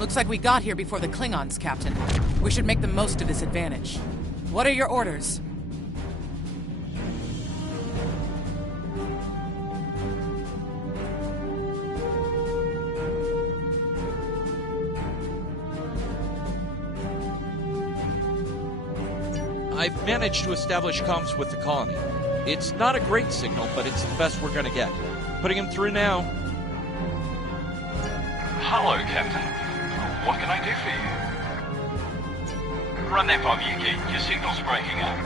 Looks like we got here before the Klingons, Captain. We should make the most of this advantage. What are your orders? I've managed to establish comms with the colony. It's not a great signal, but it's the best we're gonna get. Putting him through now. Hello, Captain. What can I do for you? Run that by me again. Your signal's breaking up.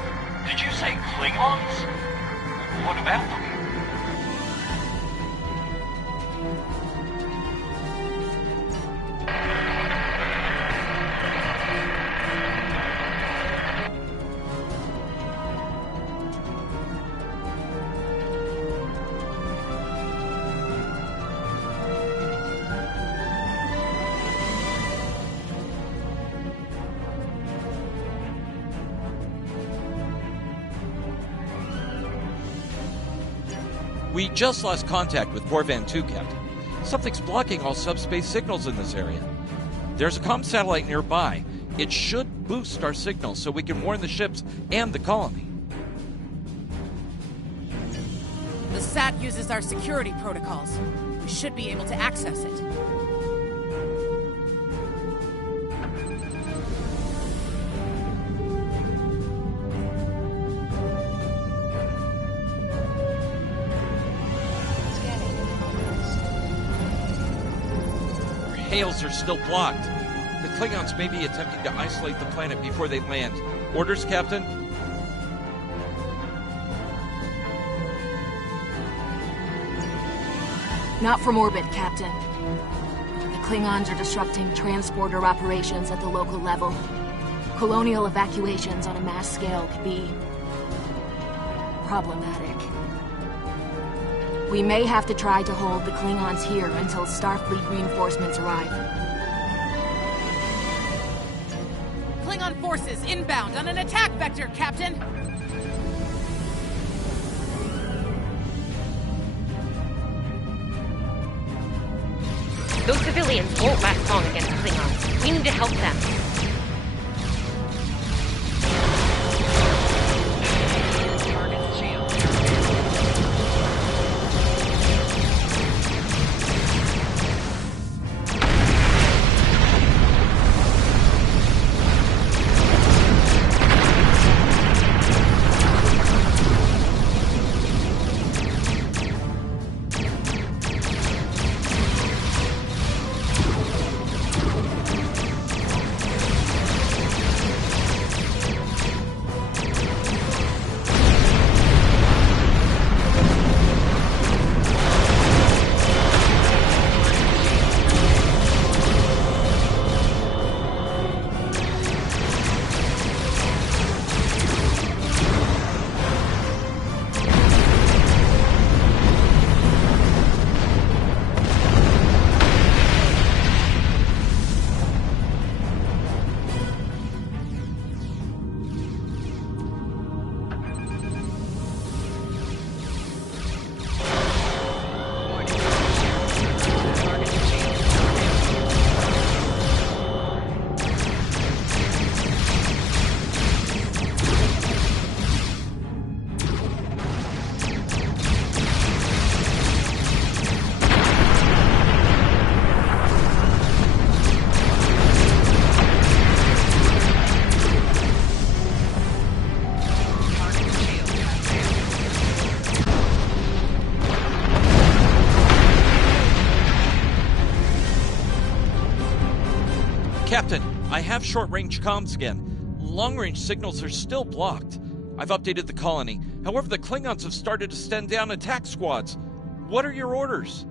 Did you say Klingons? What about them? We just lost contact with Korvan 2, Captain. Something's blocking all subspace signals in this area. There's a comm satellite nearby. It should boost our signal so we can warn the ships and the colony. The SAT uses our security protocols. We should be able to access it. Hails are still blocked. The Klingons may be attempting to isolate the planet before they land. Orders, Captain? Not from orbit, Captain. The Klingons are disrupting transporter operations at the local level. Colonial evacuations on a mass scale could be problematic. We may have to try to hold the Klingons here until Starfleet reinforcements arrive. Klingon forces inbound on an attack vector, Captain! Those civilians won't last long against Klingons. We need to help them. Target's shield. Captain, I have short-range comms again. Long-range signals are still blocked. I've updated the colony. However, the Klingons have started to send down attack squads. What are your orders?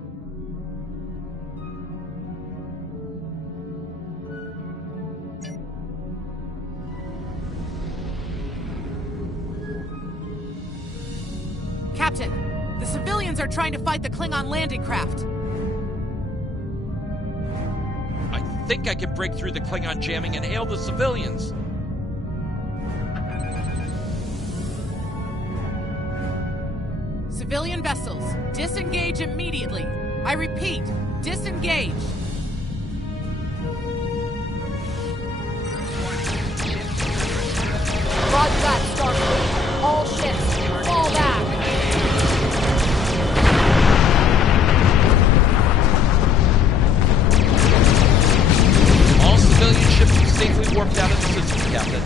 Captain, the civilians are trying to fight the Klingon landing craft. I think I can break through the Klingon jamming and hail the civilians. Civilian vessels, disengage immediately. I repeat, disengage. Roger that, Starfleet. All ships, fall back. All civilian ships have safely warped out of the system, Captain.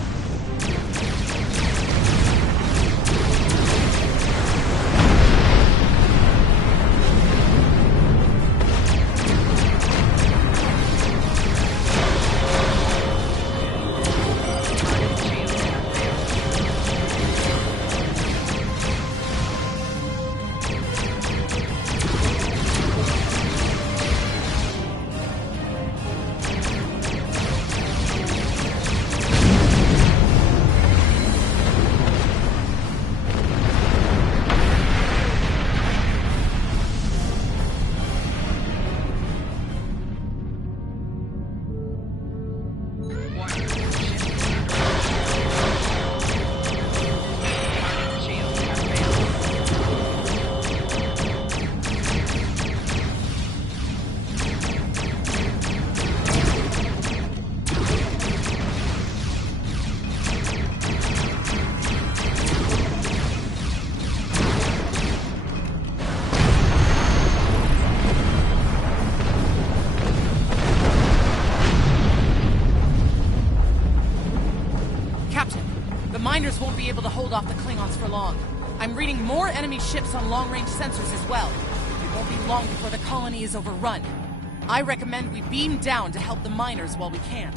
Miners won't be able to hold off the Klingons for long. I'm reading more enemy ships on long-range sensors as well. It won't be long before the colony is overrun. I recommend we beam down to help the miners while we can.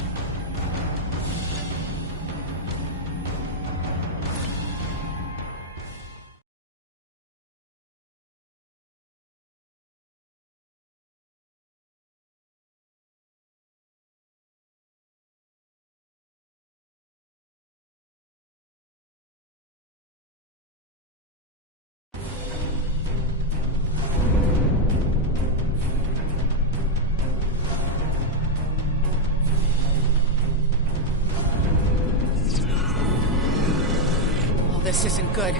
this isn't good.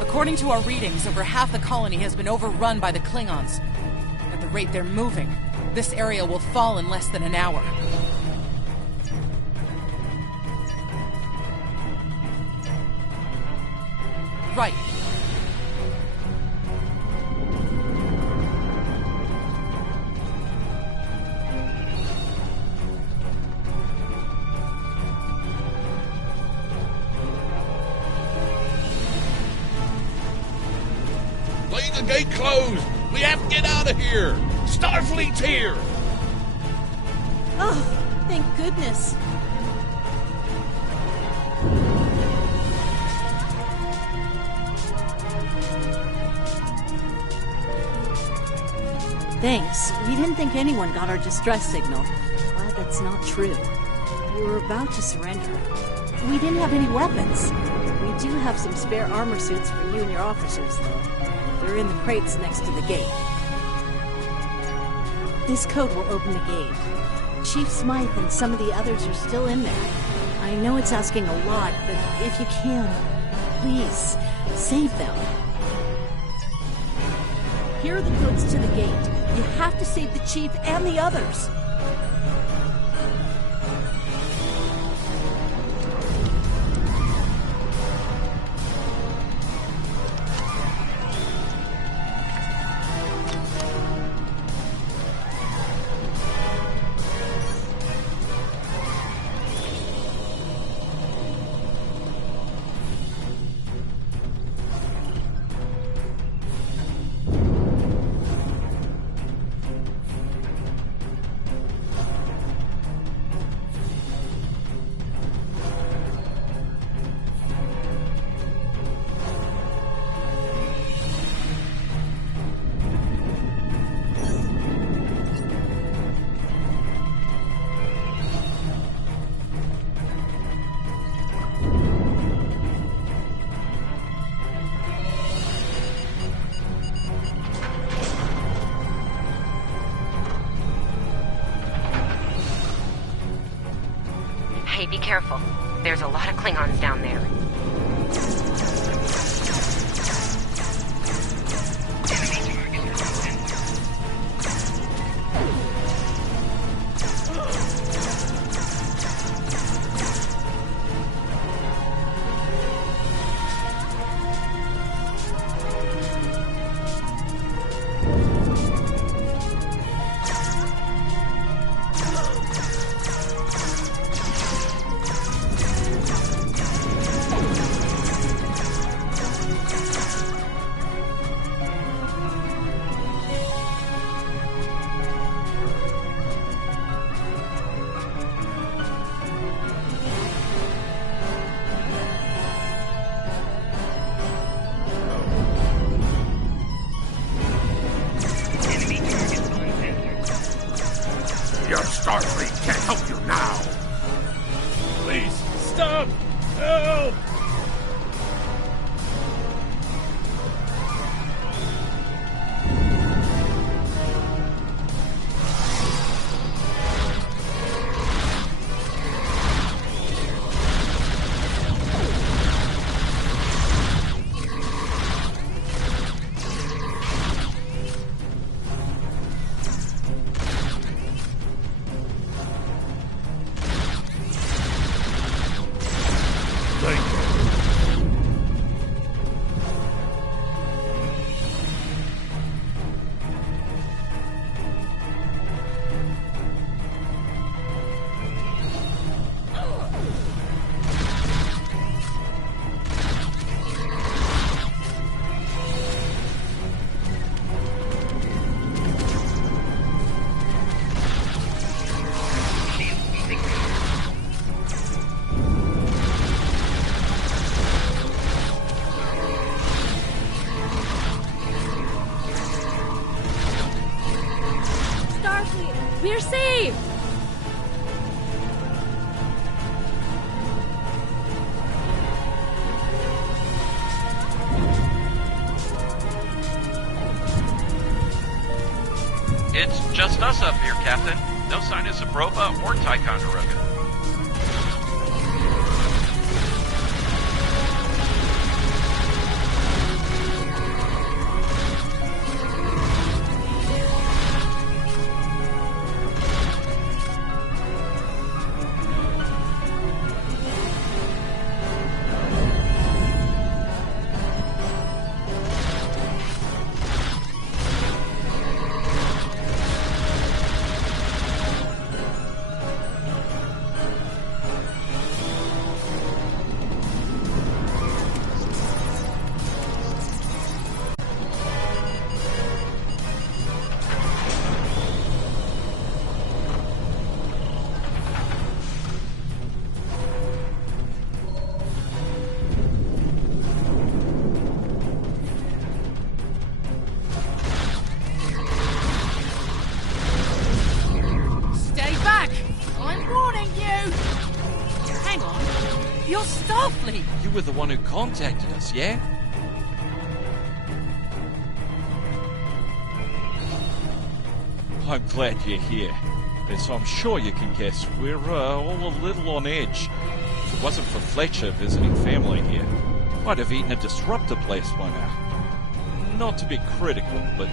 According to our readings, over half the colony has been overrun by the Klingons. At the rate they're moving, this area will fall in less than an hour. Right. Leave the gate closed! We have to get out of here! Starfleet's here! Oh, thank goodness. Thanks. We didn't think anyone got our distress signal. Glad that's not true. We were about to surrender. We didn't have any weapons. We do have some spare armor suits for you and your officers, though. They're in the crates next to the gate. This code will open the gate. Chief Smythe and some of the others are still in there. I know it's asking a lot, but if you can, please, save them. Here are the codes to the gate. You have to save the Chief and the others. Hey, be careful. There's a lot of Klingons down there. Your Starfleet can't help you now! Please, stop! Help! We're safe! It's just us up here, Captain. No sign of Saprova or Ticonderoga. You're Starfleet! You were the one who contacted us, yeah? I'm glad you're here. As I'm sure you can guess, we're all a little on edge. If it wasn't for Fletcher visiting family here, I'd have eaten a disruptor blast by now. Not to be critical, but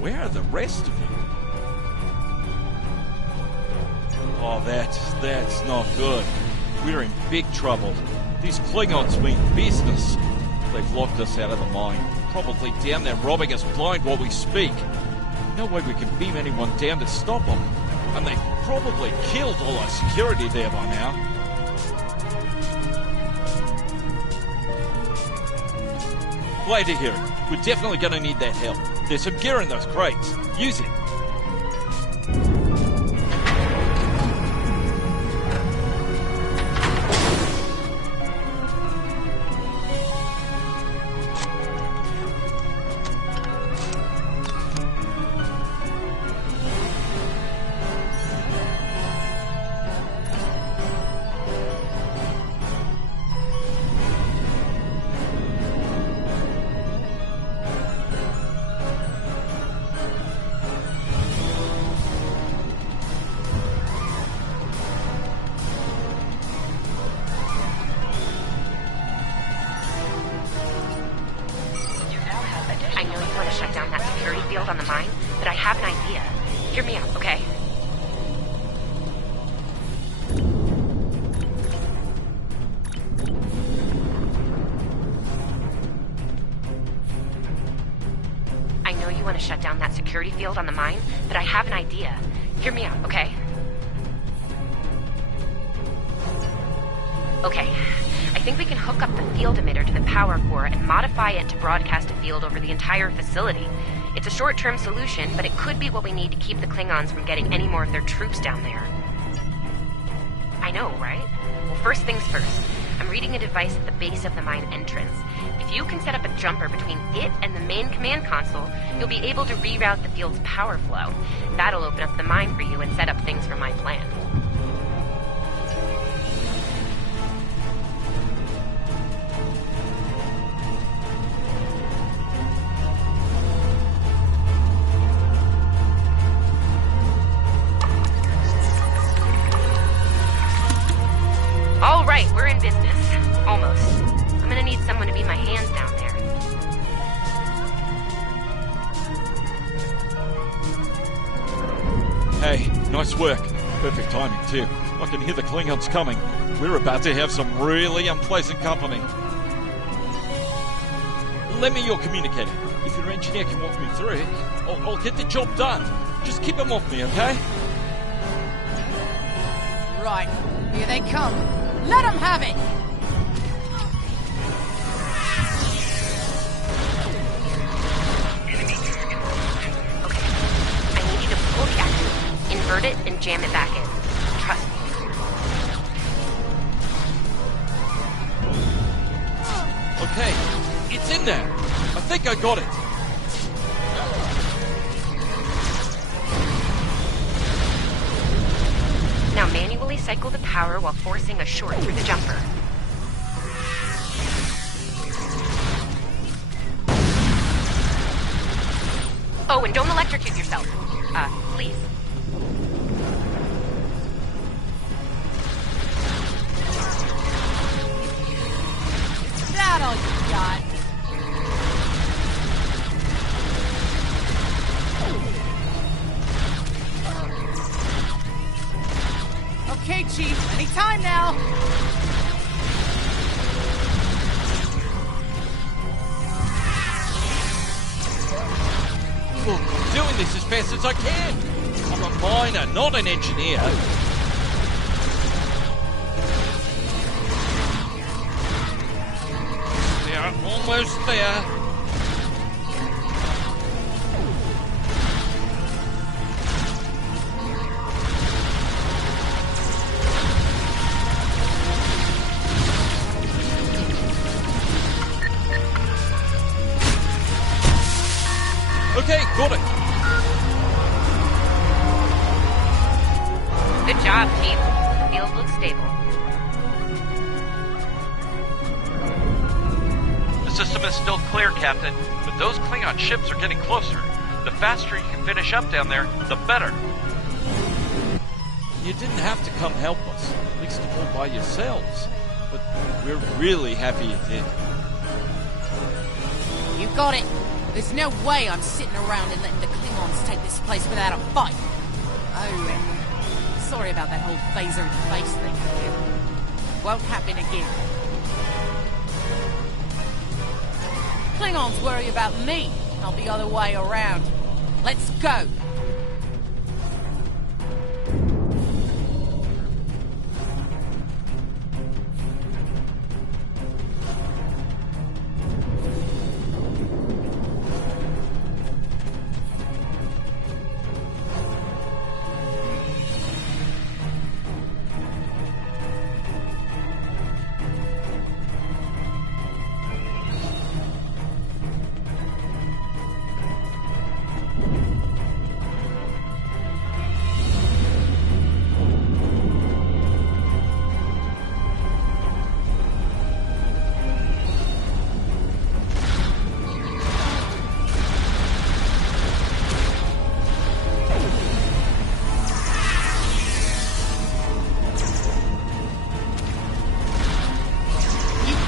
where are the rest of you? Oh, that's not good. We're in big trouble. These Klingons mean business. They've locked us out of the mine. Probably down there robbing us blind while we speak. No way we can beam anyone down to stop them. And they've probably killed all our security there by now. Glad to hear it. We're definitely going to need that help. There's some gear in those crates. Use it. On the mine, but I have an idea. Hear me out, okay? I know you want to shut down that security field on the mine, but I have an idea. Hear me out, okay? Okay. I think we can hook up the field emitter to the power core and modify it to broadcast a field over the entire facility. It's a short-term solution, but it could be what we need to keep the Klingons from getting any more of their troops down there. I know, right? Well, first things first. I'm reading a device at the base of the mine entrance. If you can set up a jumper between it and the main command console, you'll be able to reroute the field's power flow. That'll open up the mine for you and set up things for my plan. All right, we're in business. Almost. I'm gonna need someone to be my hands down Hey, there. nice work. Perfect timing, too. I can hear the Klingons coming. We're about to have some really unpleasant company. Lend me your communicator. If your engineer can walk me through it, I'll get the job done. Just keep them off me, okay? Right, here they come. Let them have it! Okay, I need you to pull the activator, invert it, and jam it back in. Trust me. Okay, it's in there. I think I got it. Now manually cycle the power while forcing a short through the jumper. Oh, and don't electrocute yourself. Please. Is that all you got? Okay, Chief. Anytime now. Look, I'm doing this as fast as I can. I'm a miner, not an engineer. They're almost there. Okay, got it. Good job, Chief. The field looks stable. system is still clear, Captain, but those Klingon ships are getting closer. The faster you can finish up down there, the better. You didn't have to come help us, at least all by yourselves. But we're really happy you did. You got it. There's no way I'm sitting around and letting the Klingons take this place without a fight. Oh, and sorry about that whole phaser in the face thing. It won't happen again. Klingons worry about me, not the other way around. Let's go.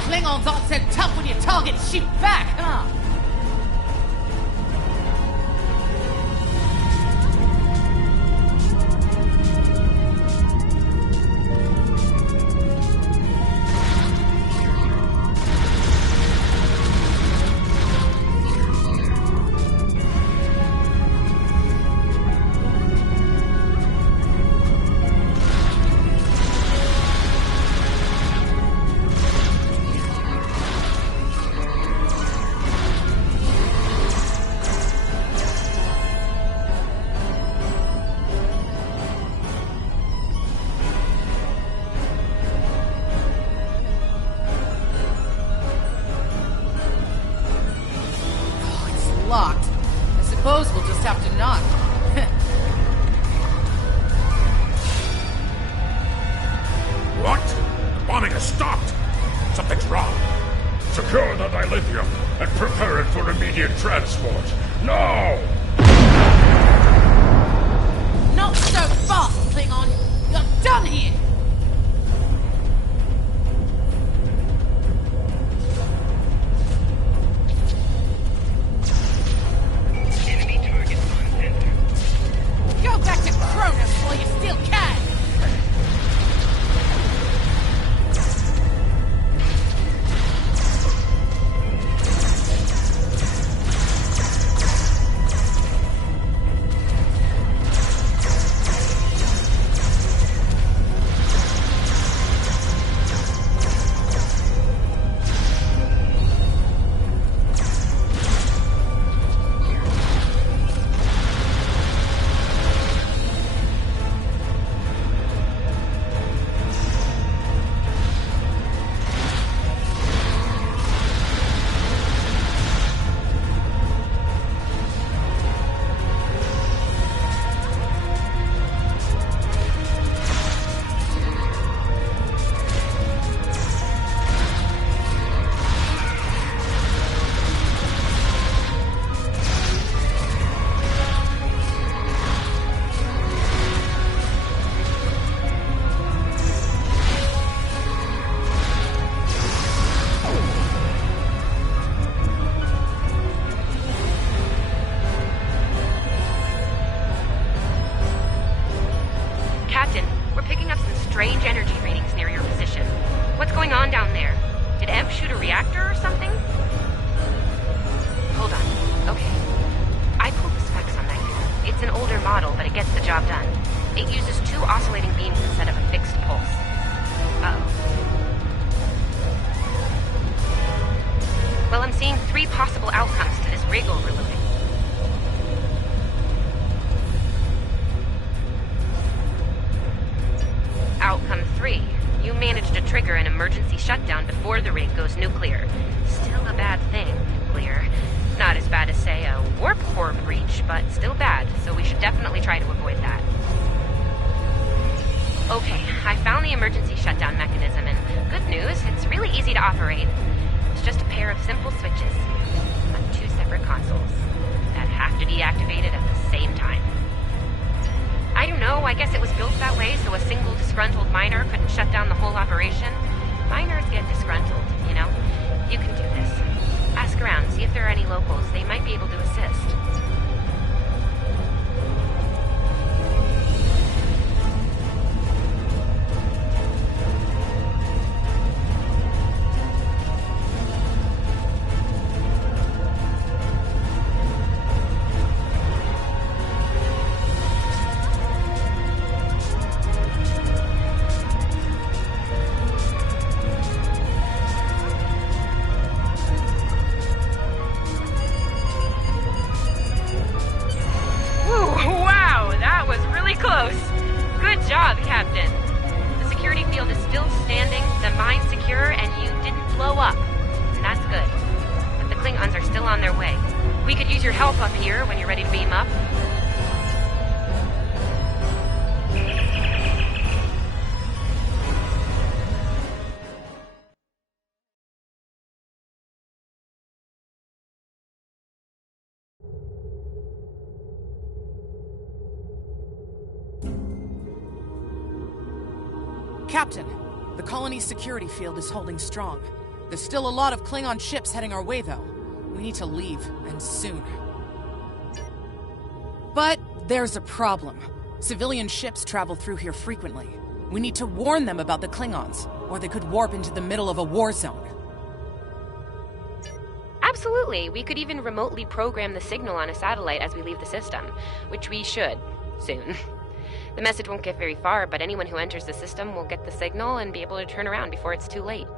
Klingons aren't so tough when your target shoot back, huh? Locked. I suppose we'll just have to knock. What? The bombing has stopped. Something's wrong. Secure the dilithium and prepare it for immediate transport. Now! Not so fast, Klingon. You're done here. Go back to Kronos while you still can! Captain, we're picking up some strange energy readings near your position. What's going on down there? Did EMP shoot a reactor or something? Hold on. Okay. I pulled the specs on that unit. It's an older model, but it gets the job done. It uses 2 oscillating beams instead of a fixed pulse. Uh-oh. Well, I'm seeing 3 possible outcomes to this rig overloading. Outcome 3. You managed to trigger an emergency shutdown before the rig goes nuclear. Still a bad thing, nuclear. Not as bad as, say, a warp core breach, but still bad, so we should definitely try to avoid that. Okay, I found the emergency shutdown mechanism, and good news, it's really easy to operate. just a pair of simple switches on 2 separate consoles that have to be activated at the same time. I don't know, I guess it was built that way so a single disgruntled miner couldn't shut down the whole operation. Miners get disgruntled, you know? You can do this. Ask around, see if there are any locals. They might be able to assist. Captain, the colony's security field is holding strong. There's still a lot of Klingon ships heading our way, though. We need to leave, and soon. But there's a problem. Civilian ships travel through here frequently. We need to warn them about the Klingons, or they could warp into the middle of a war zone. Absolutely. We could even remotely program the signal on a satellite as we leave the system, which we should, soon. The message won't get very far, but anyone who enters the system will get the signal and be able to turn around before it's too late.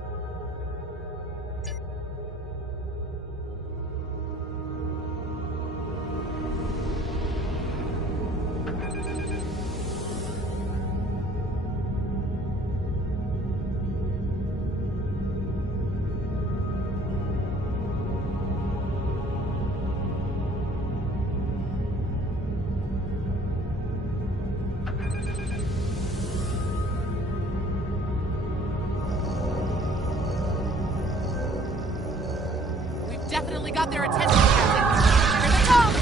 Definitely got their attention, Captain. Here they come!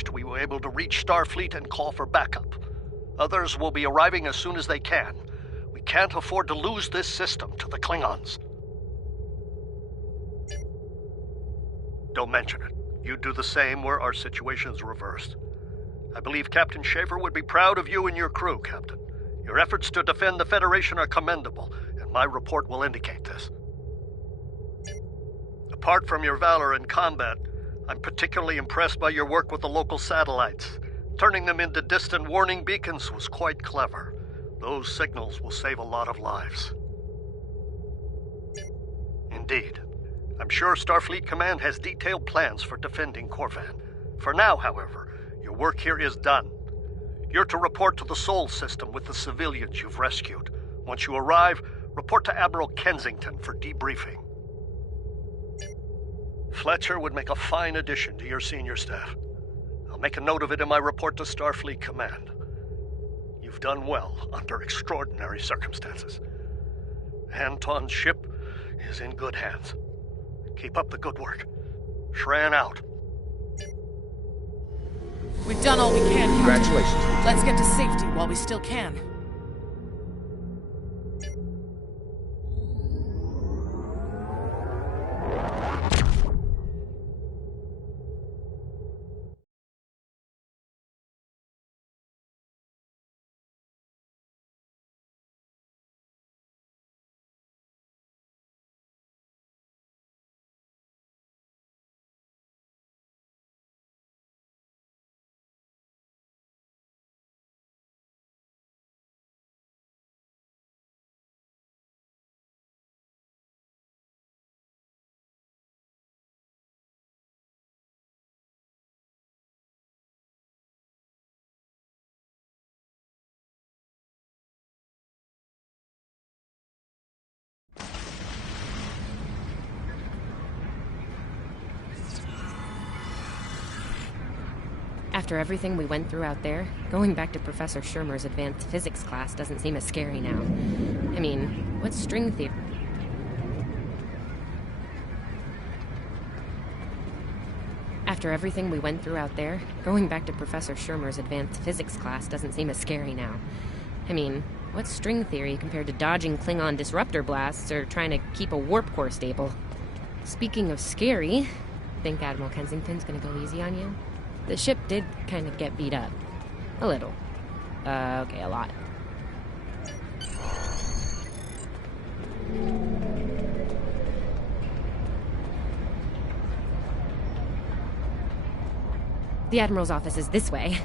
managed, we were able to reach Starfleet and call for backup. Others will be arriving as soon as they can. We can't afford to lose this system to the Klingons. Don't mention it. You do the same where our situation's reversed. I believe Captain Schaefer would be proud of you and your crew, Captain. Your efforts to defend the Federation are commendable, and my report will indicate this. Apart from your valor in combat, I'm particularly impressed by your work with the local satellites. Turning them into distant warning beacons was quite clever. Those signals will save a lot of lives. Indeed. I'm sure Starfleet Command has detailed plans for defending Corvan. For now, however, your work here is done. You're to report to the Sol system with the civilians you've rescued. Once you arrive, report to Admiral Kensington for debriefing. Fletcher would make a fine addition to your senior staff. I'll make a note of it in my report to Starfleet Command. You've done well under extraordinary circumstances. Anton's ship is in good hands. Keep up the good work. Shran out. We've done all we can, Captain. Congratulations. Let's get to safety while we still can. After everything we went through out there, going back to Professor Shermer's advanced physics class doesn't seem as scary now. I mean, what's string theory? After everything we went through out there, going back to Professor Shermer's advanced physics class doesn't seem as scary now. I mean, what's string theory compared to dodging Klingon disruptor blasts or trying to keep a warp core stable? Speaking of scary, think Admiral Kensington's gonna go easy on you? The ship did kind of get beat up. A little. Okay, a lot. The Admiral's office is this way.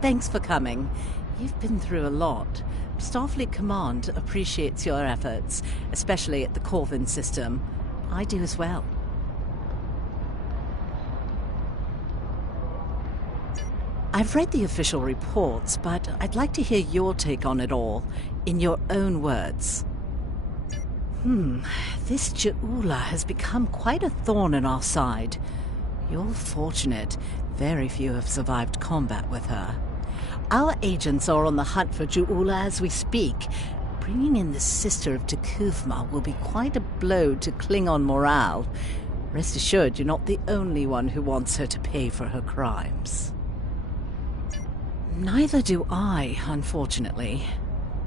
Thanks for coming. You've been through a lot. Starfleet Command appreciates your efforts, especially at the Corvan system. I do as well. I've read the official reports, but I'd like to hear your take on it all, in your own words. This Ju'ula has become quite a thorn in our side. You're fortunate. Very few have survived combat with her. Our agents are on the hunt for Ju'ula as we speak. Bringing in the sister of T'Kuvma will be quite a blow to Klingon morale. Rest assured, you're not the only one who wants her to pay for her crimes. Neither do I, unfortunately.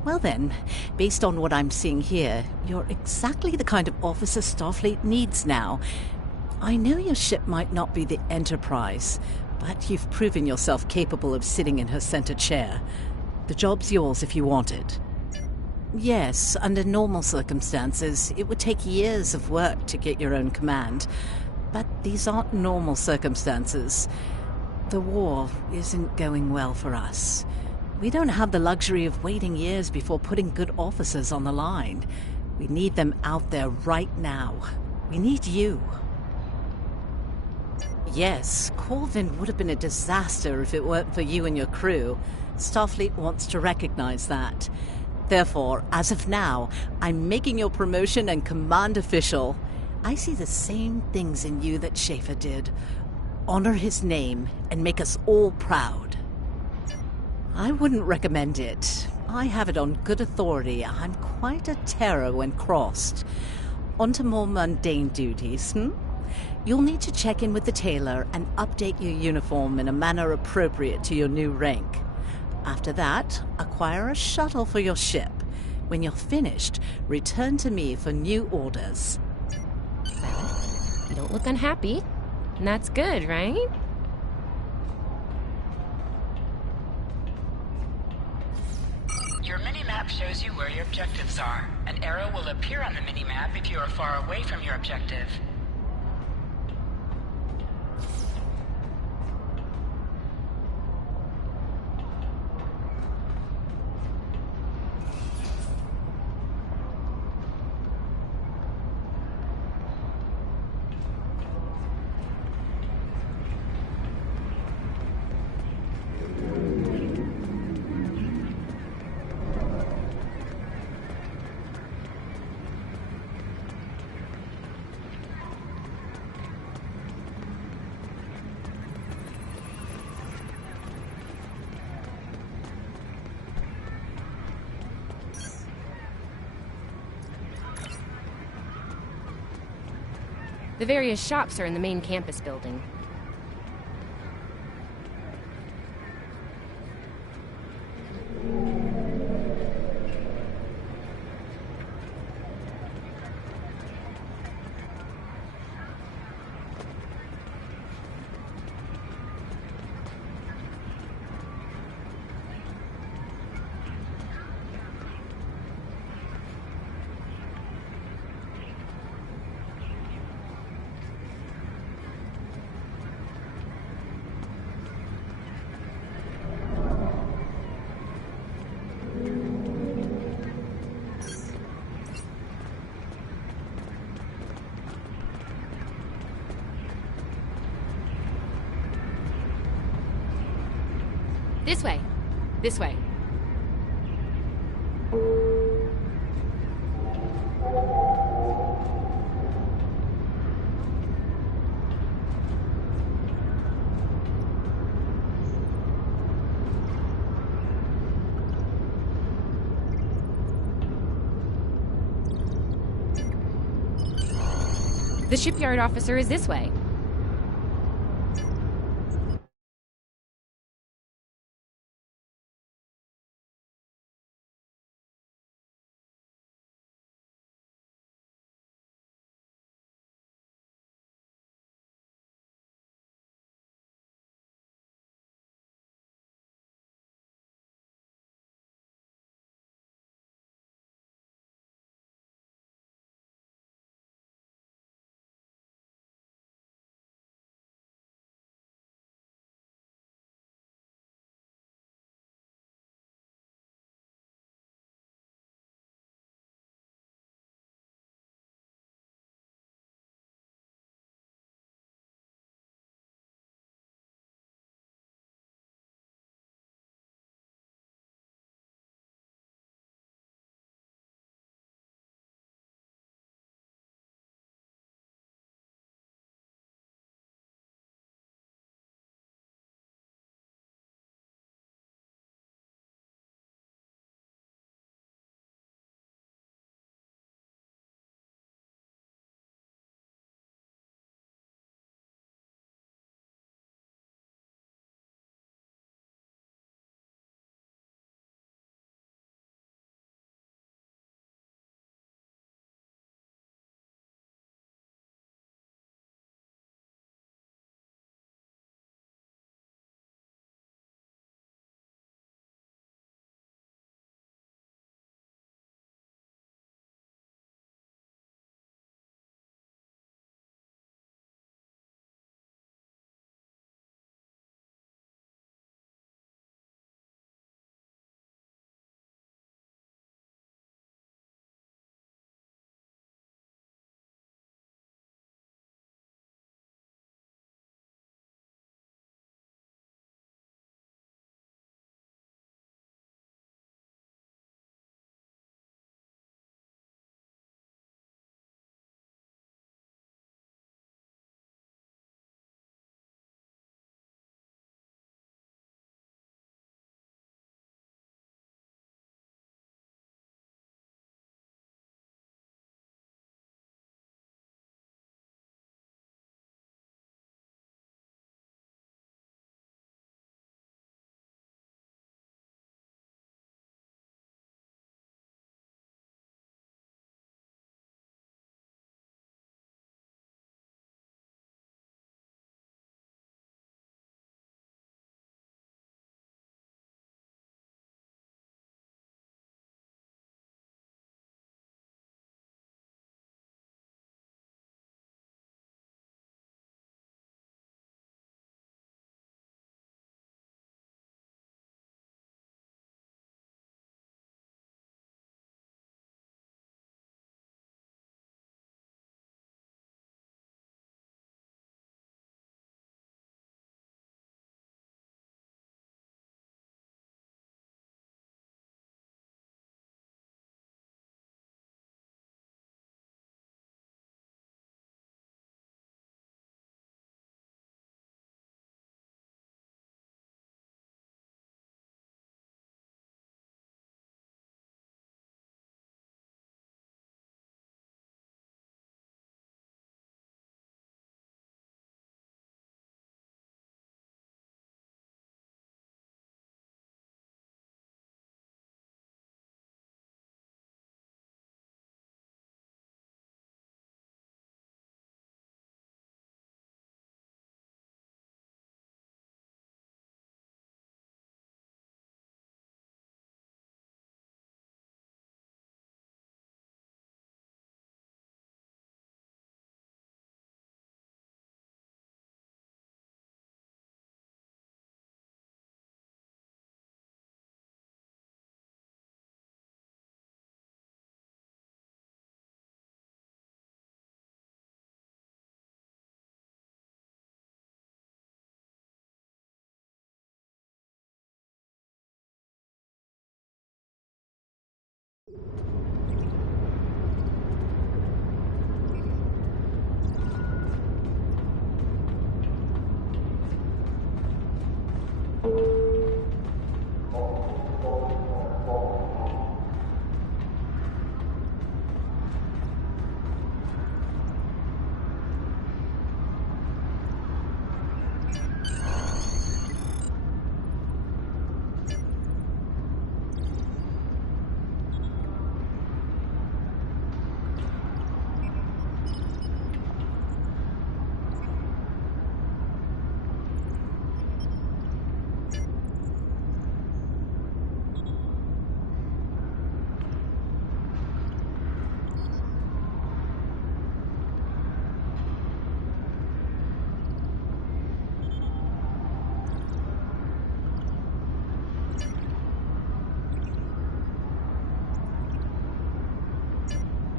Well then, based on what I'm seeing here, you're exactly the kind of officer Starfleet needs now. I know your ship might not be the Enterprise, but you've proven yourself capable of sitting in her center chair. The job's yours if you want it. Yes, under normal circumstances, it would take years of work to get your own command. But these aren't normal circumstances. The war isn't going well for us. We don't have the luxury of waiting years before putting good officers on the line. We need them out there right now. We need you. Yes, Corvin would have been a disaster if it weren't for you and your crew. Starfleet wants to recognize that. Therefore, as of now, I'm making your promotion and command official. I see the same things in you that Schaefer did. Honor his name and make us all proud. I wouldn't recommend it. I have it on good authority. I'm quite a terror when crossed. On to more mundane duties, You'll need to check in with the tailor and update your uniform in a manner appropriate to your new rank. After that, acquire a shuttle for your ship. When you're finished, return to me for new orders. You don't look unhappy. And that's good, right? Your mini-map shows you where your objectives are. An arrow will appear on the mini-map if you are far away from your objective. The various shops are in the main campus building. This way. This way. The shipyard officer is this way.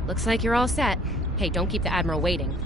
Looks like you're all set. Hey, don't keep the Admiral waiting.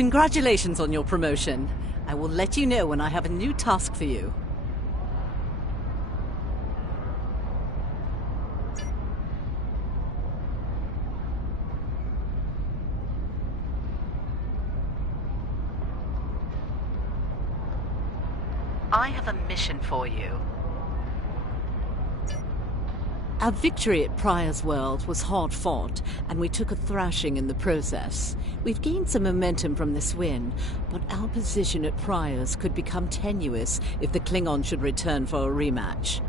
Congratulations on your promotion. I will let you know when I have a new task for you. I have a mission for you. Our victory at Pryor's World was hard fought, and we took a thrashing in the process. We've gained some momentum from this win, but our position at Pryor's could become tenuous if the Klingons should return for a rematch.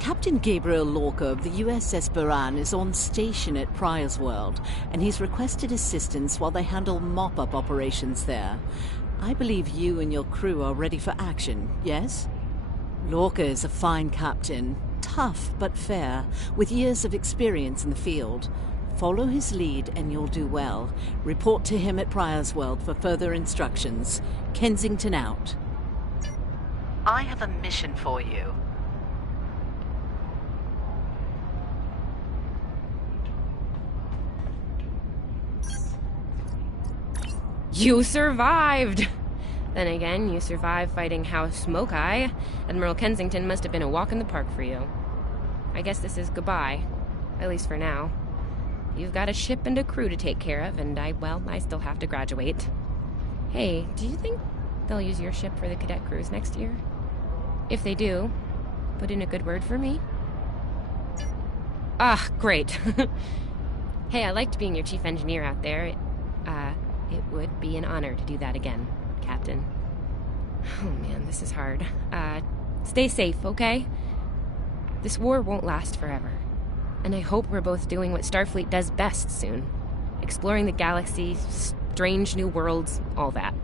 Captain Gabriel Lorca of the USS Buran is on station at Pryor's World, and he's requested assistance while they handle mop-up operations there. I believe you and your crew are ready for action, yes? Lorca is a fine captain, tough but fair, with years of experience in the field. Follow his lead and you'll do well. Report to him at Pryor's World for further instructions. Kensington out. I have a mission for you. You survived! Then again, you survived fighting House Smoke-Eye. Admiral Kensington must have been a walk in the park for you. I guess this is goodbye. At least for now. You've got a ship and a crew to take care of, and I still have to graduate. Hey, do you think they'll use your ship for the cadet cruise next year? If they do, put in a good word for me. Ah, great. Hey, I liked being your chief engineer out there. It would be an honor to do that again, Captain. Oh man, this is hard. Stay safe, okay? This war won't last forever. And I hope we're both doing what Starfleet does best soon. Exploring the galaxy, strange new worlds, all that.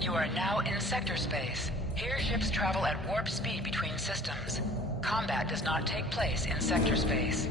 You are now in sector space. Here ships travel at warp speed between systems. Combat does not take place in sector space.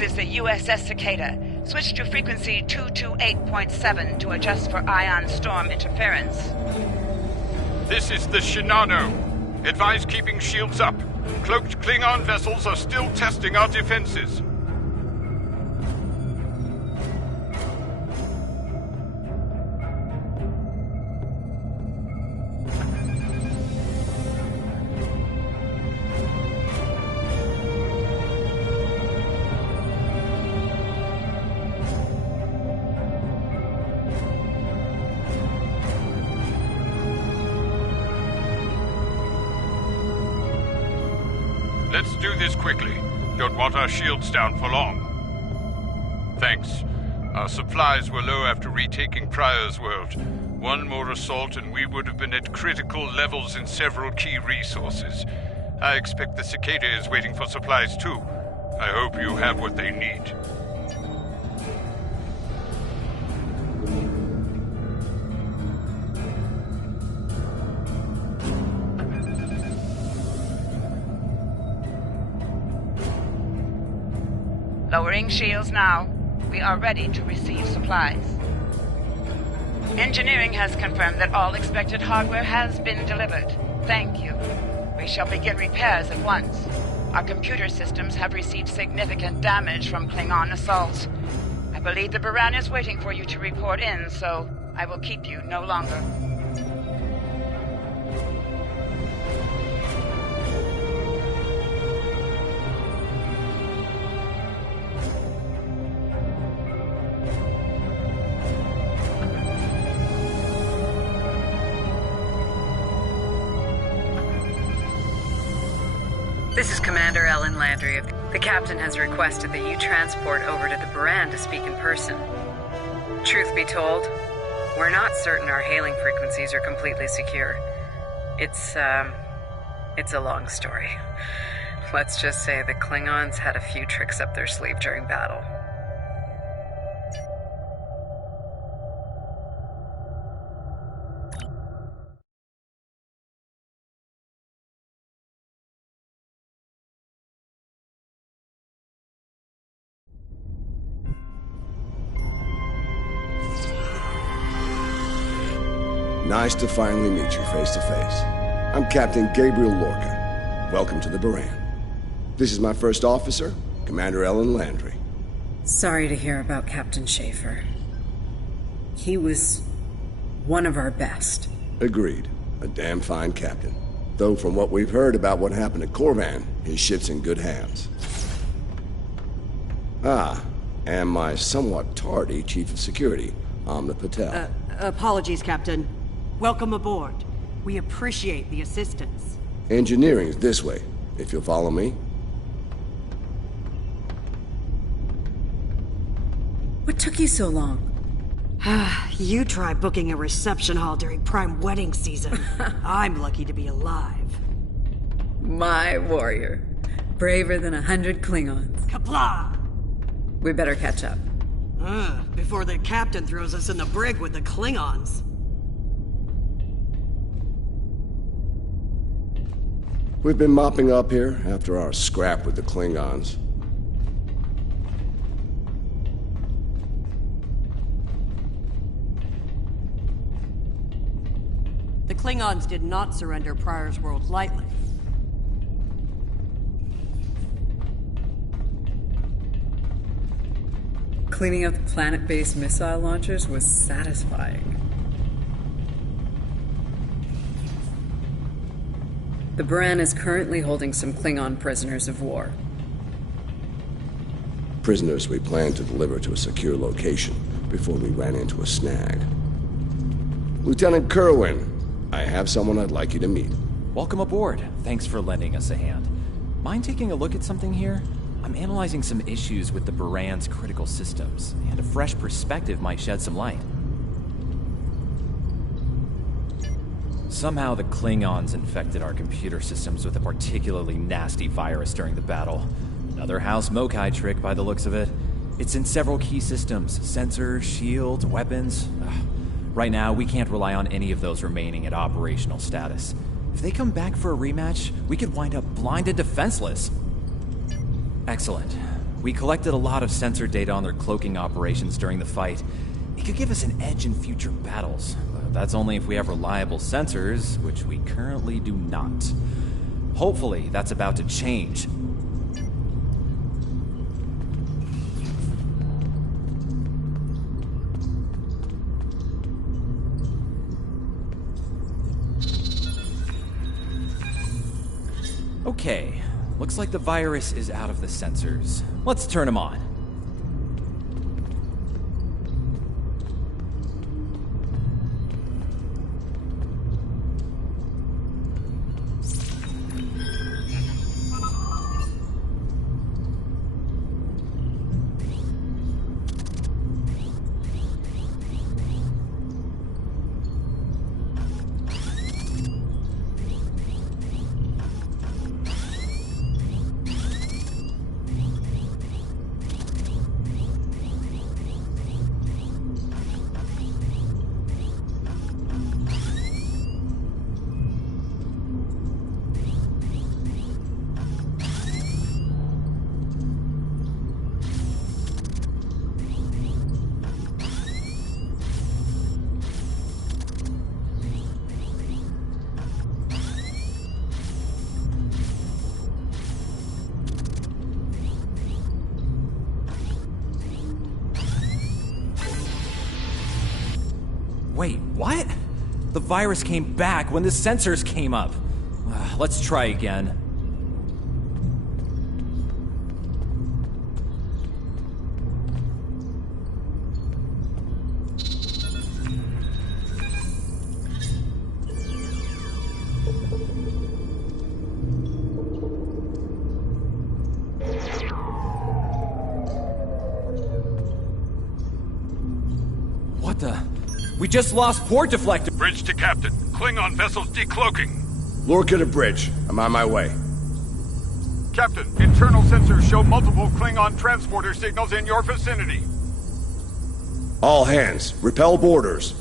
This is the USS Cicada. Switch to frequency 228.7 to adjust for ion storm interference. This is the Shinano. Advise keeping shields up. Cloaked Klingon vessels are still testing our defenses. Let's do this quickly. Don't want our shields down for long. Thanks. Our supplies were low after retaking Pryor's world. One more assault and we would have been at critical levels in several key resources. I expect the Cicada is waiting for supplies too. I hope you have what they need. Lowering shields now. We are ready to receive supplies. Engineering has confirmed that all expected hardware has been delivered. Thank you. We shall begin repairs at once. Our computer systems have received significant damage from Klingon assaults. I believe the Baran is waiting for you to report in, so I will keep you no longer. This is Commander Ellen Landry. The captain has requested that you transport over to the Baran to speak in person. Truth be told, we're not certain our hailing frequencies are completely secure. It's a long story. Let's just say the Klingons had a few tricks up their sleeve during battle. Nice to finally meet you face to face. I'm Captain Gabriel Lorca. Welcome to the Baran. This is my first officer, Commander Ellen Landry. Sorry to hear about Captain Schaefer. He was one of our best. Agreed. A damn fine captain. Though from what we've heard about what happened at Korvan, his ship's in good hands. Ah, and my somewhat tardy Chief of Security, Amna Patel. Apologies, Captain. Welcome aboard. We appreciate the assistance. Engineering's this way, if you'll follow me. What took you so long? You try booking a reception hall during prime wedding season. I'm lucky to be alive. My warrior. Braver than 100 Klingons. Kapla! We better catch up. Before the captain throws us in the brig with the Klingons. We've been mopping up here after our scrap with the Klingons. The Klingons did not surrender Pryor's world lightly. Cleaning up the planet-based missile launchers was satisfying. The Baran is currently holding some Klingon prisoners of war. Prisoners we planned to deliver to a secure location before we ran into a snag. Lieutenant Kerwin, I have someone I'd like you to meet. Welcome aboard. Thanks for lending us a hand. Mind taking a look at something here? I'm analyzing some issues with the Baran's critical systems, and a fresh perspective might shed some light. Somehow the Klingons infected our computer systems with a particularly nasty virus during the battle. Another House Mokai trick by the looks of it. It's in several key systems: sensors, shields, weapons. Right now, we can't rely on any of those remaining at operational status. If they come back for a rematch, we could wind up blind and defenseless. Excellent. We collected a lot of sensor data on their cloaking operations during the fight. It could give us an edge in future battles. But that's only if we have reliable sensors, which we currently do not. Hopefully, that's about to change. Okay, looks like the virus is out of the sensors. Let's turn them on. Wait, what? The virus came back when the sensors came up. Let's try again. What the? We just lost port deflector. Bridge to Captain. Klingon vessels decloaking. Lorca to bridge. I'm on my way. Captain, internal sensors show multiple Klingon transporter signals in your vicinity. All hands, repel boarders.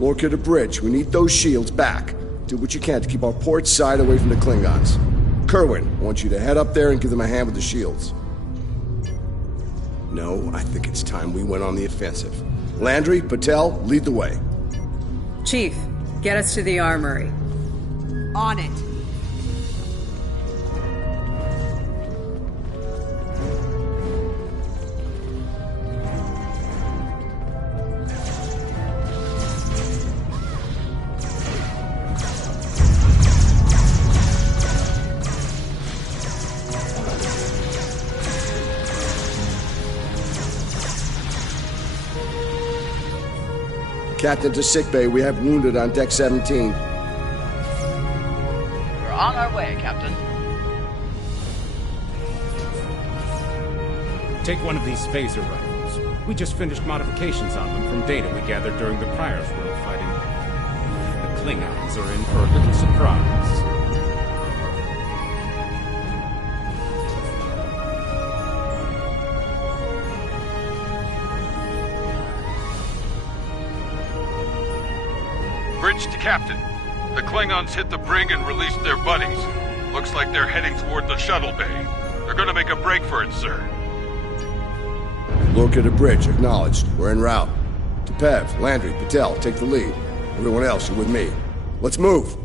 Lorca to bridge. We need those shields back. Do what you can to keep our port side away from the Klingons. Kerwin, I want you to head up there and give them a hand with the shields. No, I think it's time we went on the offensive. Landry, Patel, lead the way. Chief, get us to the armory. On it. Captain to sickbay. We have wounded on deck 17. We're on our way, Captain. Take one of these phaser rifles. We just finished modifications on them from data we gathered during the Prior's World fighting. The Klingons are in for a little surprise. Bridge to Captain. The Klingons hit the brig and released their buddies. Looks like they're heading toward the shuttle bay. They're gonna make a break for it, sir. Lorca to bridge, acknowledged. We're en route. Tepev, Landry, Patel, take the lead. Everyone else, you're with me. Let's move!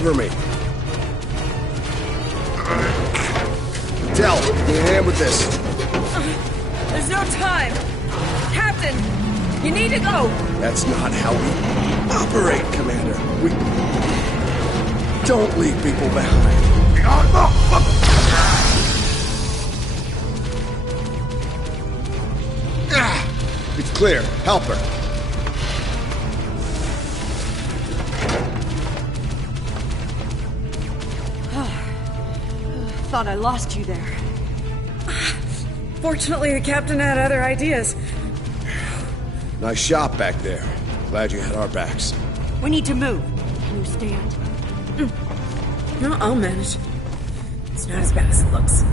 Cover me. Del, give me a hand with this. There's no time! Captain! You need to go! That's not how we operate, Commander. We don't leave people behind. It's clear. Help her. Thought I lost you there. Fortunately, the captain had other ideas. Nice shot back there. Glad you had our backs. We need to move. Can you stand? No, I'll manage. It's not as bad as it looks.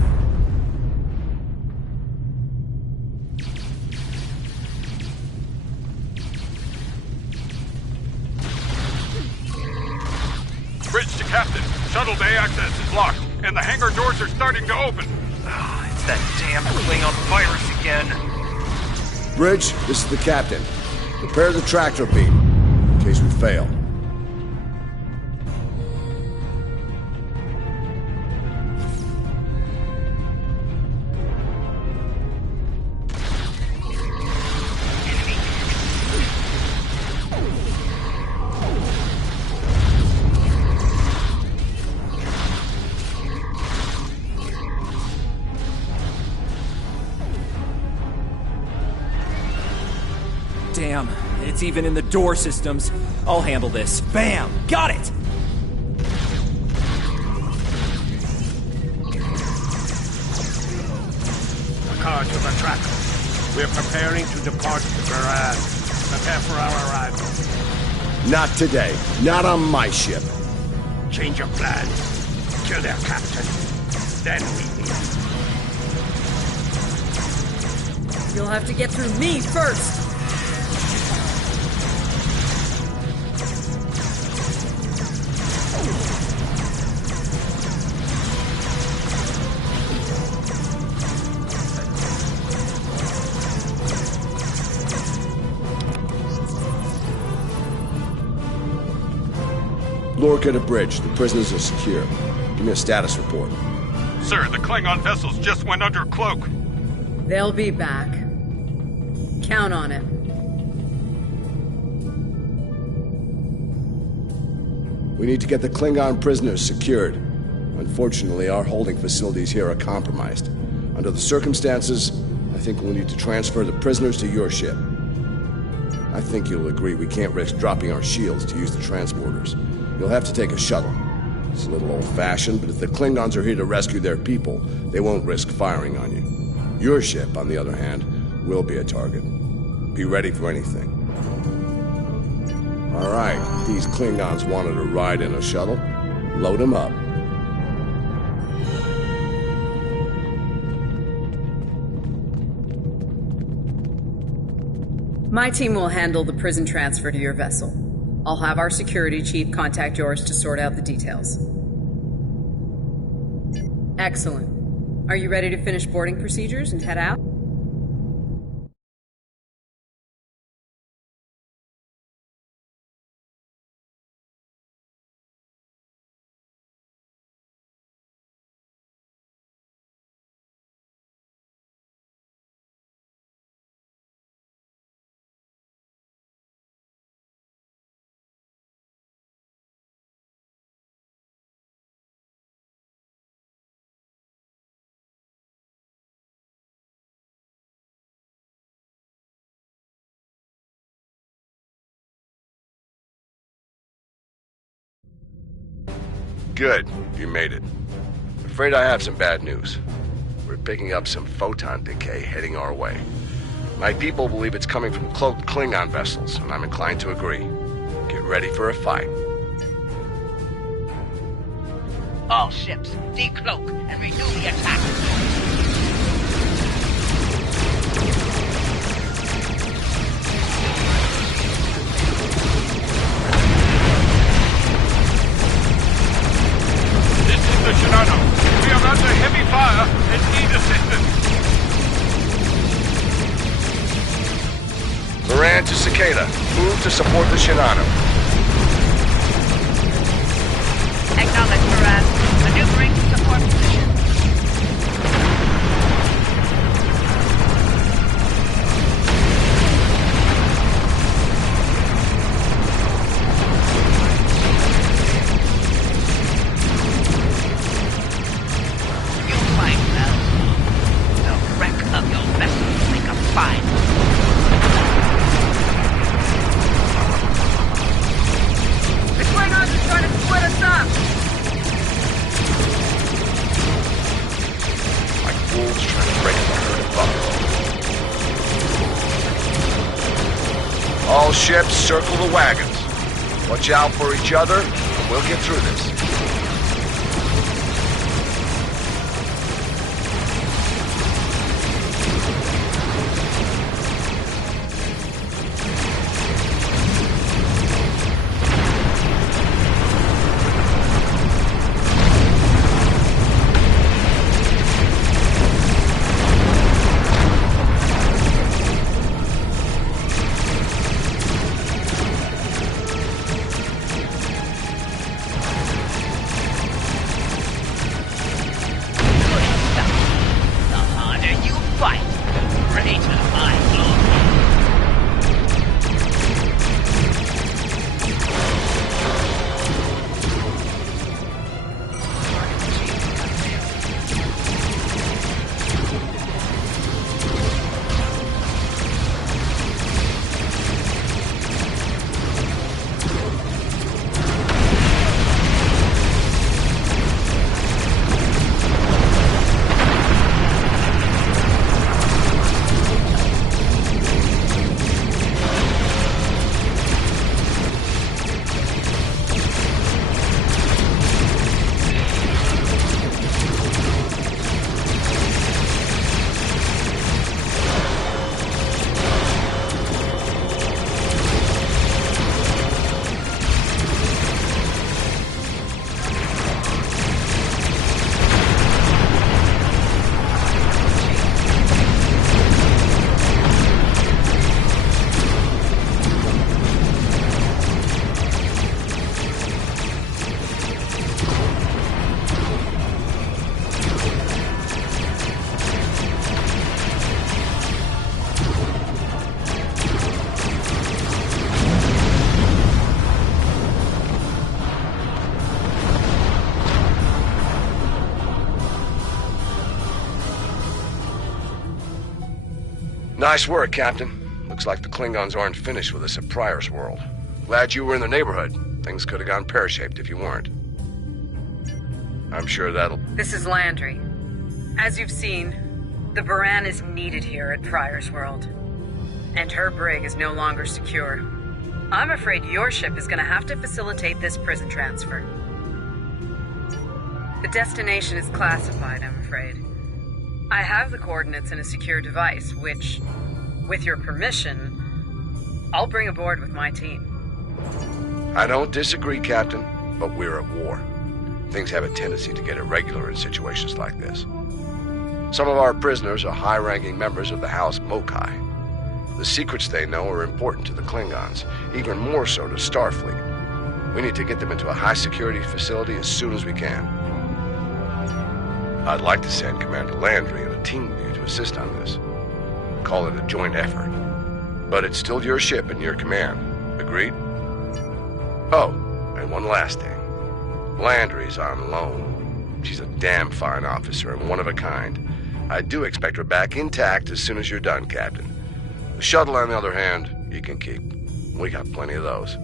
Bridge to Captain. Shuttle bay access is locked, and the hangar doors are starting to open. It's that damn Klingon virus again. Bridge, this is the captain. Prepare the tractor beam, in case we fail. Damn, it's even in the door systems. I'll handle this. Bam! Got it! Car to the track. We're preparing to depart the Baran. Prepare for our arrival. Not today. Not on my ship. Change your plans. Kill their captain. Then we leave. You'll have to get through me first! Lorca to bridge. The prisoners are secure. Give me a status report. Sir, the Klingon vessels just went under cloak. They'll be back. Count on it. We need to get the Klingon prisoners secured. Unfortunately, our holding facilities here are compromised. Under the circumstances, I think we'll need to transfer the prisoners to your ship. I think you'll agree we can't risk dropping our shields to use the transporters. You'll have to take a shuttle. It's a little old-fashioned, but if the Klingons are here to rescue their people, they won't risk firing on you. Your ship, on the other hand, will be a target. Be ready for anything. All right, these Klingons wanted to ride in a shuttle. Load them up. My team will handle the prison transfer to your vessel. I'll have our security chief contact yours to sort out the details. Excellent. Are you ready to finish boarding procedures and head out? Good. You made it. Afraid I have some bad news. We're picking up some photon decay heading our way. My people believe it's coming from cloaked Klingon vessels, and I'm inclined to agree. Get ready for a fight. All ships, decloak and renew the attack. The Shinano. We are under heavy fire and need assistance. Moran to Cicada. Move to support the Shinano. Acknowledge, Baran. Maneuvering to support position. You'll find well. The wreck of your vessel will make a fine. The Klingons are trying to split us up! Like wolves trying to break the herd of buffalo. All ships circle the wagons. Watch out for each other, and we'll get through this. The harder you fight, the greater my glory. Nice work, Captain. Looks like the Klingons aren't finished with us at Pryor's World. Glad you were in the neighborhood. Things could have gone pear-shaped if you weren't. I'm sure that'll... This is Landry. As you've seen, the Baran is needed here at Pryor's World. And her brig is no longer secure. I'm afraid your ship is going to have to facilitate this prison transfer. The destination is classified, I'm afraid. I have the coordinates in a secure device, which, with your permission, I'll bring aboard with my team. I don't disagree, Captain, but we're at war. Things have a tendency to get irregular in situations like this. Some of our prisoners are high-ranking members of the House Mokai. The secrets they know are important to the Klingons, even more so to Starfleet. We need to get them into a high-security facility as soon as we can. I'd like to send Commander Landry and a team of you to assist on this. Call it a joint effort. But it's still your ship and your command. Agreed? Oh, and one last thing. Landry's on loan. She's a damn fine officer and one of a kind. I do expect her back intact as soon as you're done, Captain. The shuttle, on the other hand, you can keep. We got plenty of those.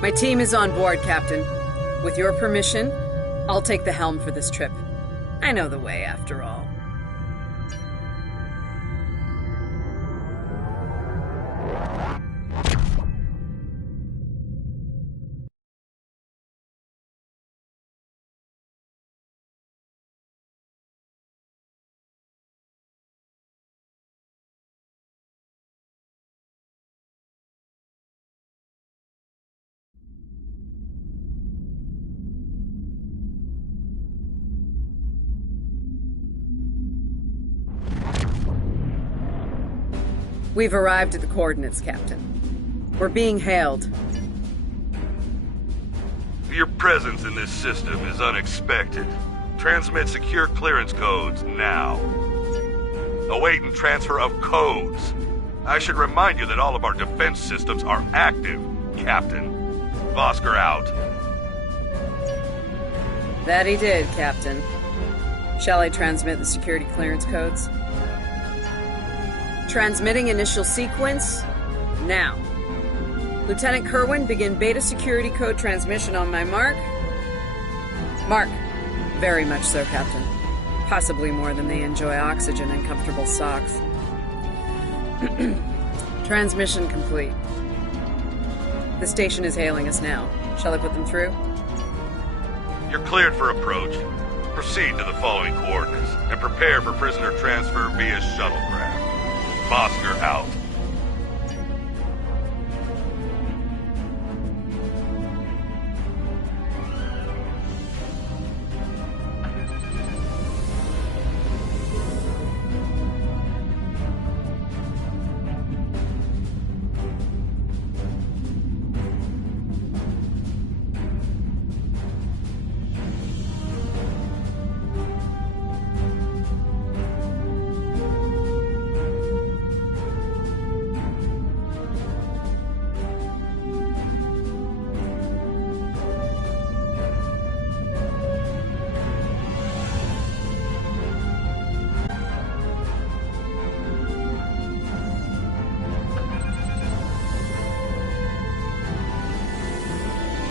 My team is on board, Captain. With your permission, I'll take the helm for this trip. I know the way, after all. We've arrived at the coordinates, Captain. We're being hailed. Your presence in this system is unexpected. Transmit secure clearance codes now. Awaiting transfer of codes. I should remind you that all of our defense systems are active, Captain. Vosker out. That he did, Captain. Shall I transmit the security clearance codes? Transmitting initial sequence, now. Lieutenant Kerwin, begin beta security code transmission on my mark. Mark. Very much so, Captain. Possibly more than they enjoy oxygen and comfortable socks. Transmission complete. The station is hailing us now. Shall I put them through? You're cleared for approach. Proceed to the following coordinates and prepare for prisoner transfer via shuttlecraft. Vosker out.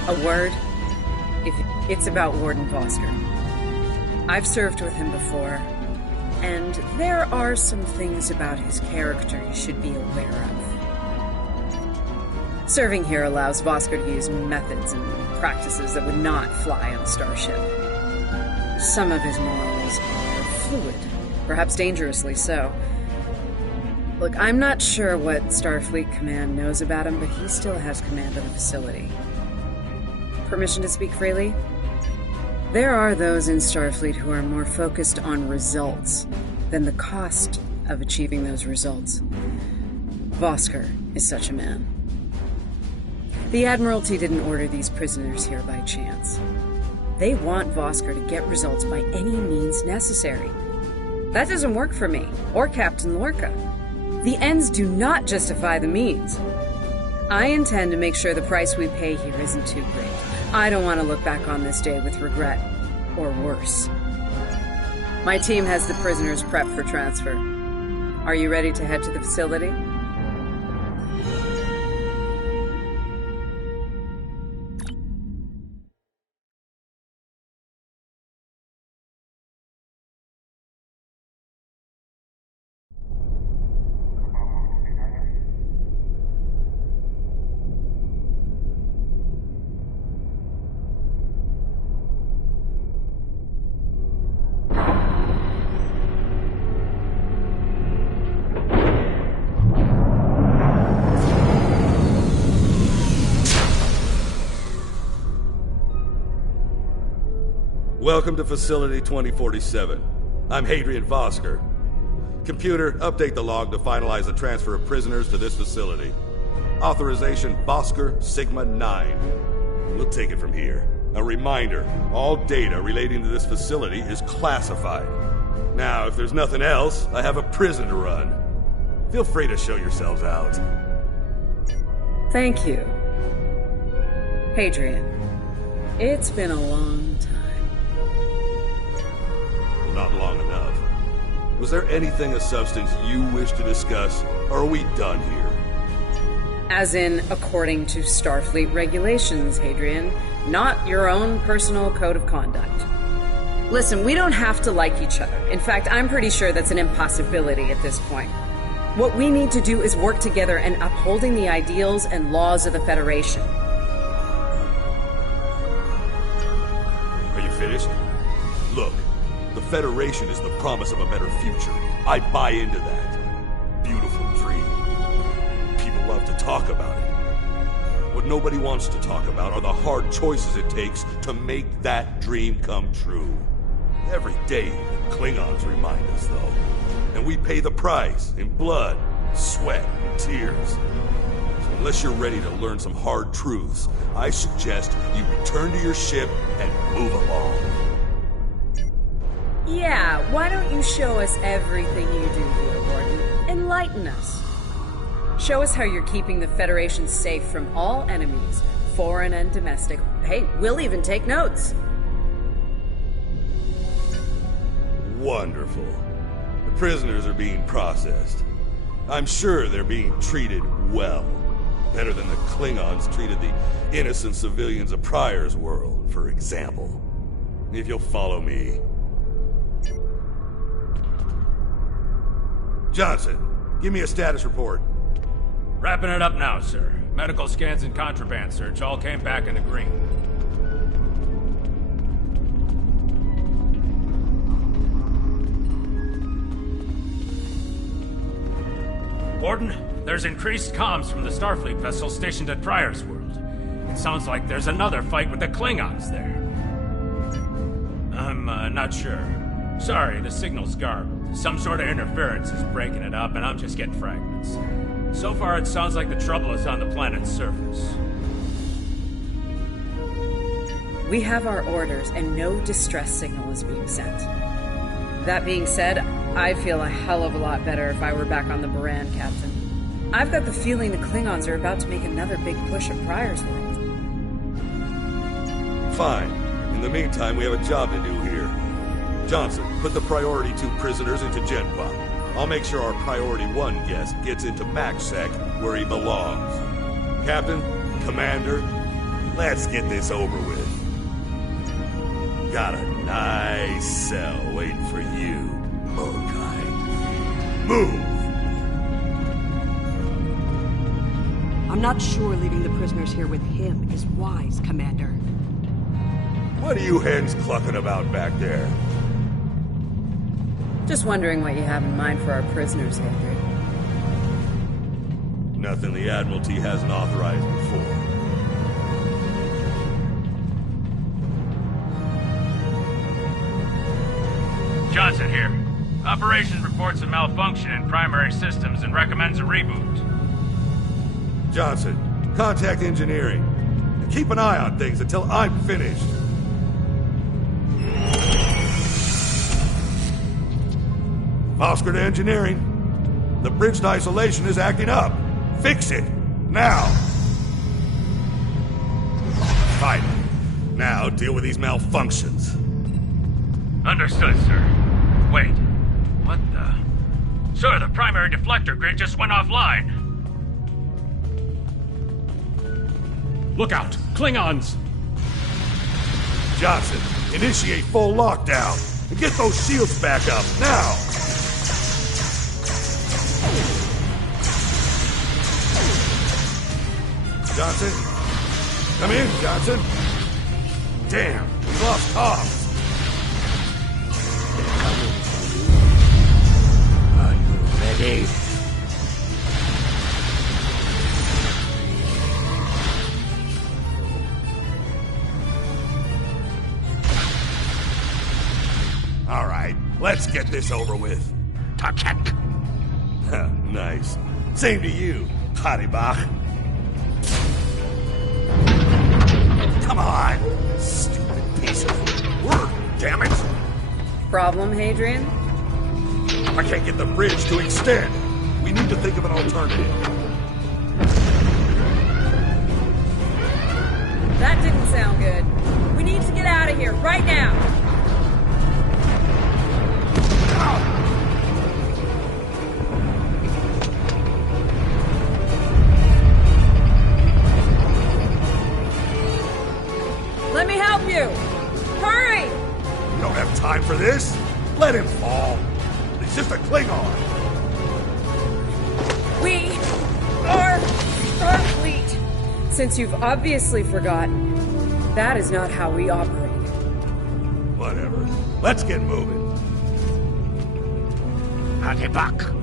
A word? It's about Warden Vosker. I've served with him before, and there are some things about his character you should be aware of. Serving here allows Vosker to use methods and practices that would not fly on a starship. Some of his morals are fluid, perhaps dangerously so. Look, I'm not sure what Starfleet Command knows about him, but he still has command of the facility. Permission to speak freely? There are those in Starfleet who are more focused on results than the cost of achieving those results. Vosker is such a man. The Admiralty didn't order these prisoners here by chance. They want Vosker to get results by any means necessary. That doesn't work for me, or Captain Lorca. The ends do not justify the means. I intend to make sure the price we pay here isn't too great. I don't want to look back on this day with regret, or worse. My team has the prisoners prepped for transfer. Are you ready to head to the facility? Welcome to Facility 2047. I'm Hadrian Vosker. Computer, update the log to finalize the transfer of prisoners to this facility. Authorization Vosker Sigma 9. We'll take it from here. A reminder, all data relating to this facility is classified. Now, if there's nothing else, I have a prison to run. Feel free to show yourselves out. Thank you. Hadrian, it's been a long time. Not long enough. Was there anything of substance you wish to discuss, or are we done here? As in, according to Starfleet regulations, Hadrian, not your own personal code of conduct. Listen, we don't have to like each other. In fact, I'm pretty sure that's an impossibility at this point. What we need to do is work together in upholding the ideals and laws of the Federation. Are you finished? Look. The Federation is the promise of a better future. I buy into that. Beautiful dream. People love to talk about it. What nobody wants to talk about are the hard choices it takes to make that dream come true. Every day, the Klingons remind us, though. And we pay the price in blood, sweat, and tears. So unless you're ready to learn some hard truths, I suggest you return to your ship and move along. Yeah, why don't you show us everything you do here, Warden? Enlighten us. Show us how you're keeping the Federation safe from all enemies, foreign and domestic. Hey, we'll even take notes. Wonderful. The prisoners are being processed. I'm sure they're being treated well. Better than the Klingons treated the innocent civilians of Pryor's world, for example. If you'll follow me. Johnson, give me a status report. Wrapping it up now, sir. Medical scans and contraband search all came back in the green. Warden, there's increased comms from the Starfleet vessel stationed at Pryor's world. It sounds like there's another fight with the Klingons there. I'm not sure. Sorry, the signal's garbled. Some sort of interference is breaking it up, and I'm just getting fragments. So far, it sounds like the trouble is on the planet's surface. We have our orders, and no distress signal is being sent. That being said, I'd feel a hell of a lot better if I were back on the Baran, Captain. I've got the feeling the Klingons are about to make another big push at Pryor's world. Fine. In the meantime, we have a job to do here. Johnson, put the Priority 2 prisoners into Genpop. I'll make sure our Priority 1 guest gets into MaxSec, where he belongs. Captain, Commander, let's get this over with. Got a nice cell waiting for you, Mokai. Move! I'm not sure leaving the prisoners here with him is wise, Commander. What are you hens clucking about back there? Just wondering what you have in mind for our prisoners, Hendry. Nothing the Admiralty hasn't authorized before. Johnson here. Operations reports a malfunction in primary systems and recommends a reboot. Johnson, contact engineering. And keep an eye on things until I'm finished. Oscar to engineering. The bridge to isolation is acting up. Fix it. Now. Fine. Now deal with these malfunctions. Understood, sir. Wait. What the... Sir, the primary deflector grid just went offline. Look out! Klingons! Johnson, initiate full lockdown. And get those shields back up, now! Johnson? Come in, Johnson. Damn, we lost comms. Are you ready? All right, let's get this over with. Tarchek. Nice. Same to you, Haribach. Come on! Stupid piece of work, damn it! Problem, Hadrian? I can't get the bridge to extend. We need to think of an alternative. That didn't sound good. We need to get out of here right now. Let me help you! Hurry! We don't have time for this. Let him fall. He's just a Klingon. We are Starfleet. Since you've obviously forgotten, that is not how we operate. Whatever. Let's get moving. Haribach.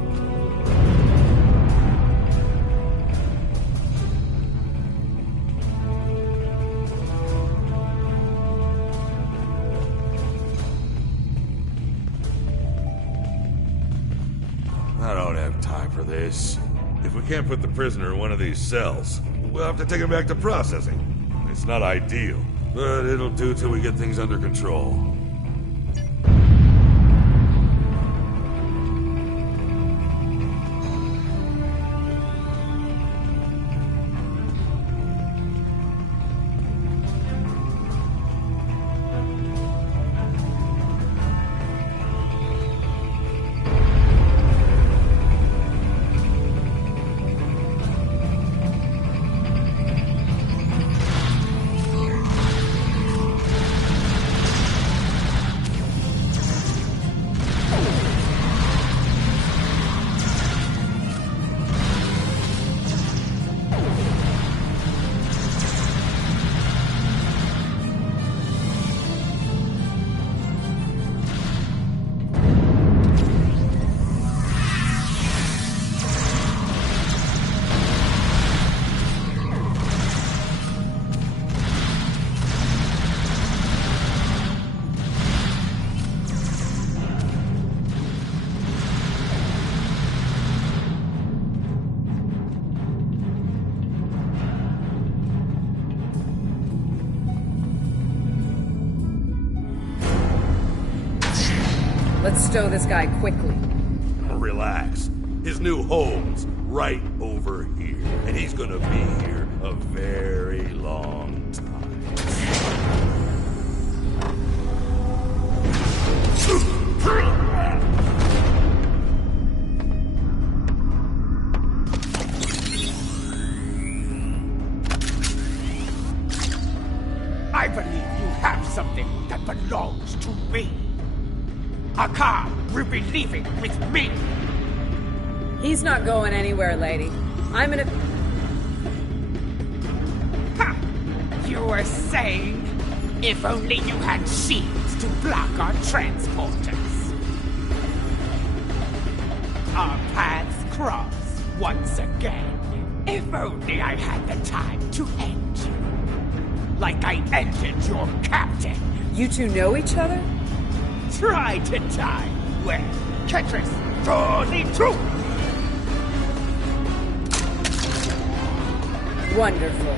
I don't have time for this. If we can't put the prisoner in one of these cells, we'll have to take him back to processing. It's not ideal, but it'll do till we get things under control. Let's stow this guy quickly. Relax. His new home's right over here, and he's gonna be here a very long time. I believe you have something that belongs to me. Akar will be leaving with me. He's not going anywhere, lady. I'm gonna... Ha! You were saying, if only you had shields to block our transporters. Our paths cross once again. If only I had the time to end you. Like I ended your captain. You two know each other? Try to die well. Ketris, draw the truth! Wonderful.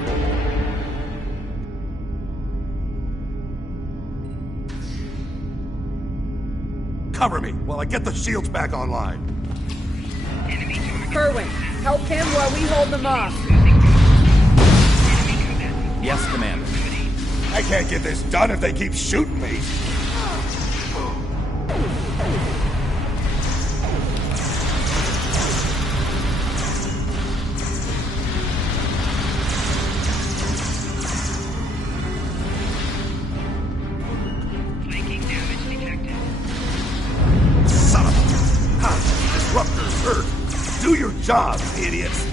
Cover me while I get the shields back online. Kerwin, help him while we hold them off. Yes, Commander. I can't get this done if they keep shooting me. Son of a... Ha! Disruptor's hurt. Do your job, idiots.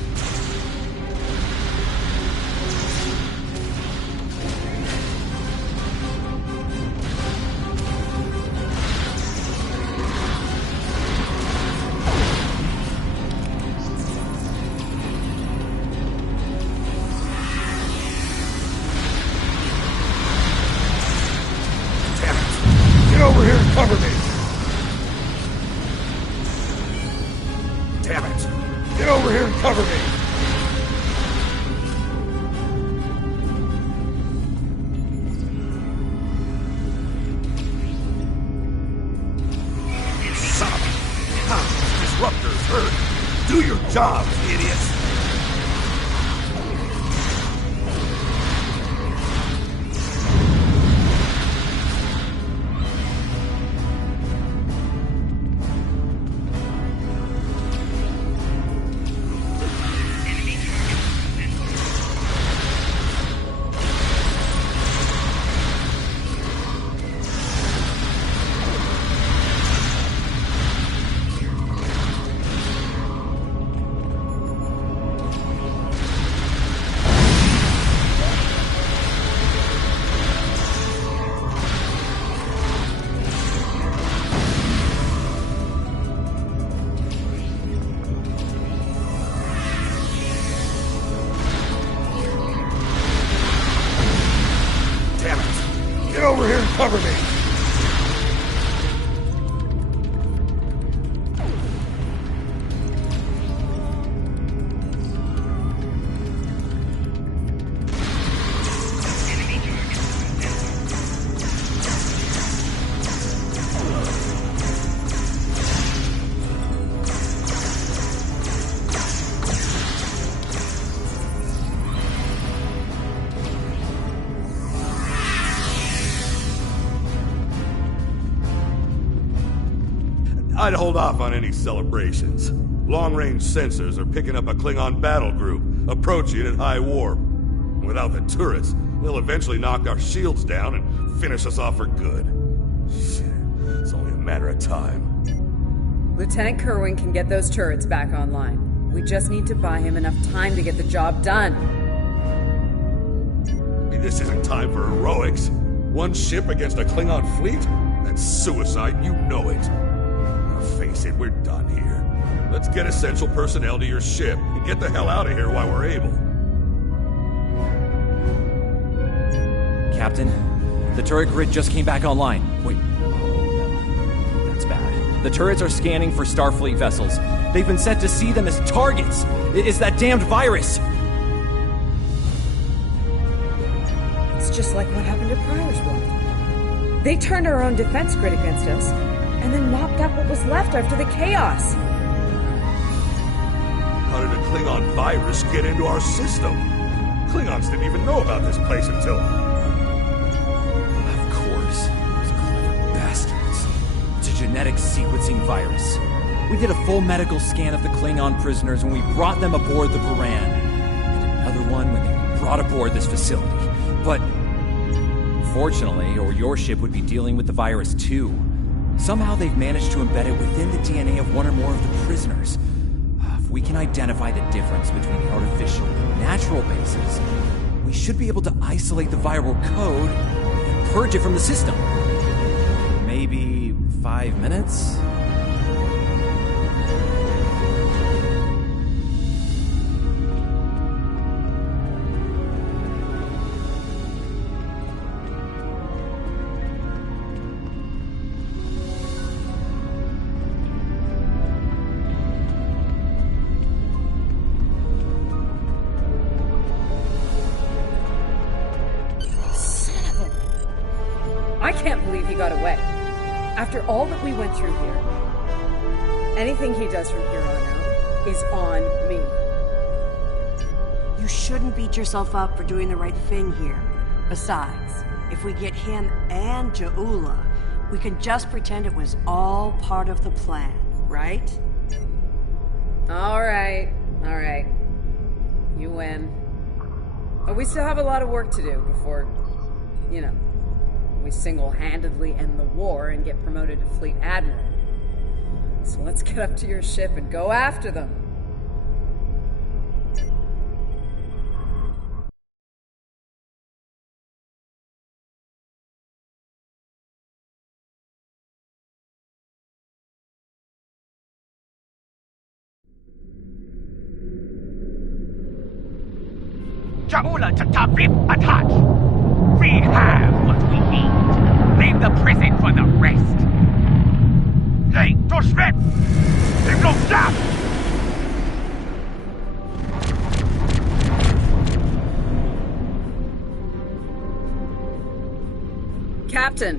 Over here and cover me! Damn it! Get over here and cover me! Son of a... Disruptor's hurt! Do your jobs, idiots! Get over here and cover me! I'd hold off on any celebrations. Long-range sensors are picking up a Klingon battle group, approaching at high warp. Without the turrets, they'll eventually knock our shields down and finish us off for good. Shit, it's only a matter of time. Lieutenant Kerwin can get those turrets back online. We just need to buy him enough time to get the job done. This isn't time for heroics. One ship against a Klingon fleet? That's suicide, you know it. Now face it, we're done here. Let's get essential personnel to your ship and get the hell out of here while we're able. Captain, the turret grid just came back online. Wait. Oh, that's bad. The turrets are scanning for Starfleet vessels. They've been set to see them as targets. It's that damned virus. It's just like what happened to Pryor's World. They turned our own defense grid against us, and then mopped up what was left after the chaos. How did a Klingon virus get into our system? Klingons didn't even know about this place until... Of course. Those clever bastards. It's a genetic sequencing virus. We did a full medical scan of the Klingon prisoners when we brought them aboard the Buran. And another one when they were brought aboard this facility. But... fortunately, or your ship would be dealing with the virus too. Somehow they've managed to embed it within the DNA of one or more of the prisoners. If we can identify the difference between the artificial and natural bases, we should be able to isolate the viral code and purge it from the system. Maybe 5 minutes? After all that we went through here, anything he does from here on out is on me. You shouldn't beat yourself up for doing the right thing here. Besides, if we get him and Ja'ula, we can just pretend it was all part of the plan, right? All right. You win. But we still have a lot of work to do before, we single-handedly end the war and get promoted to Fleet Admiral. So let's get up to your ship and go after them. Ja'ula to Ta'Vip, attach! We have what we need. Leave the prison for the rest. Hey, Toshvet! Signal stop! Captain,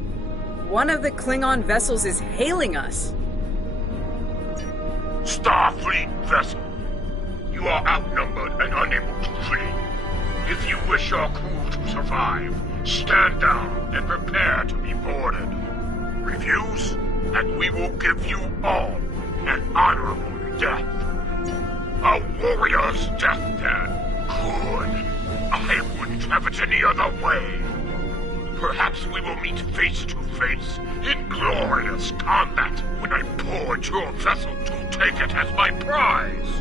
one of the Klingon vessels is hailing us. Starfleet vessel. You are outnumbered and unable to flee. If you wish your crew to survive, stand down and prepare to be boarded. Refuse, and we will give you all an honorable death. A warrior's death, then. Good. I wouldn't have it any other way. Perhaps we will meet face to face in glorious combat when I board your vessel to take it as my prize.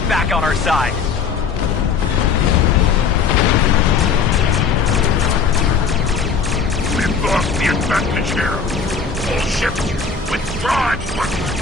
are back on our side. We've lost the advantage here. All ships, withdraw at once.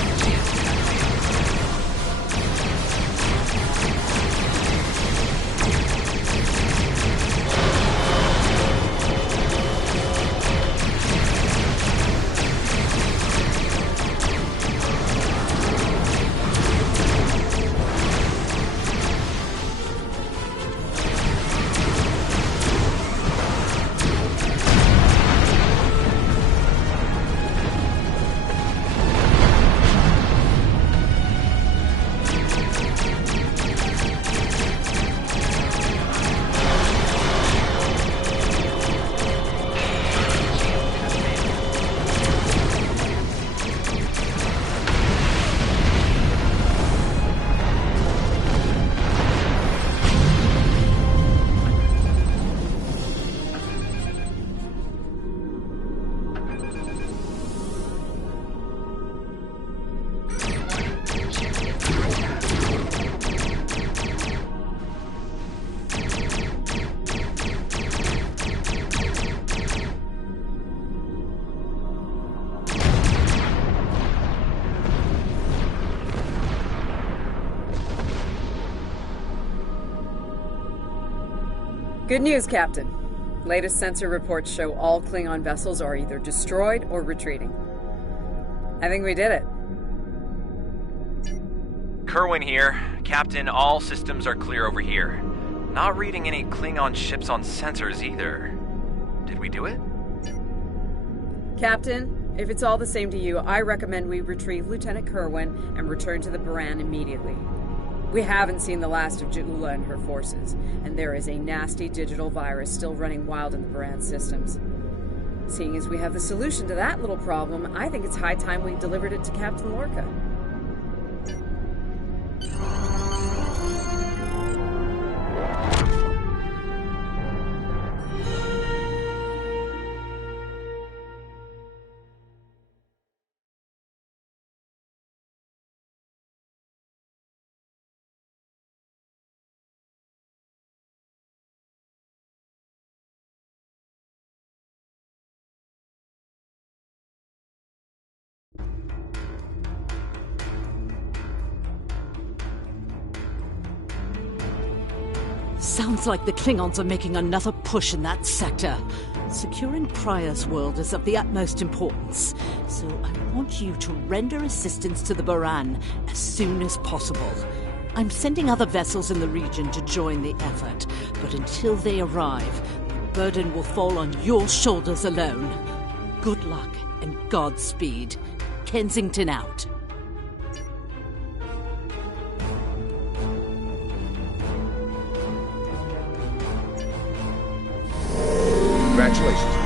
Good news, Captain. Latest sensor reports show all Klingon vessels are either destroyed or retreating. I think we did it. Kerwin here. Captain, all systems are clear over here. Not reading any Klingon ships on sensors either. Did we do it? Captain, if it's all the same to you, I recommend we retrieve Lieutenant Kerwin and return to the Baran immediately. We haven't seen the last of Ja'ula and her forces, and there is a nasty digital virus still running wild in the Baran systems. Seeing as we have the solution to that little problem, I think it's high time we delivered it to Captain Lorca. Sounds like the Klingons are making another push in that sector. Securing Prior's world is of the utmost importance, so I want you to render assistance to the Baran as soon as possible. I'm sending other vessels in the region to join the effort, but until they arrive, the burden will fall on your shoulders alone. Good luck and Godspeed. Kensington out. Congratulations,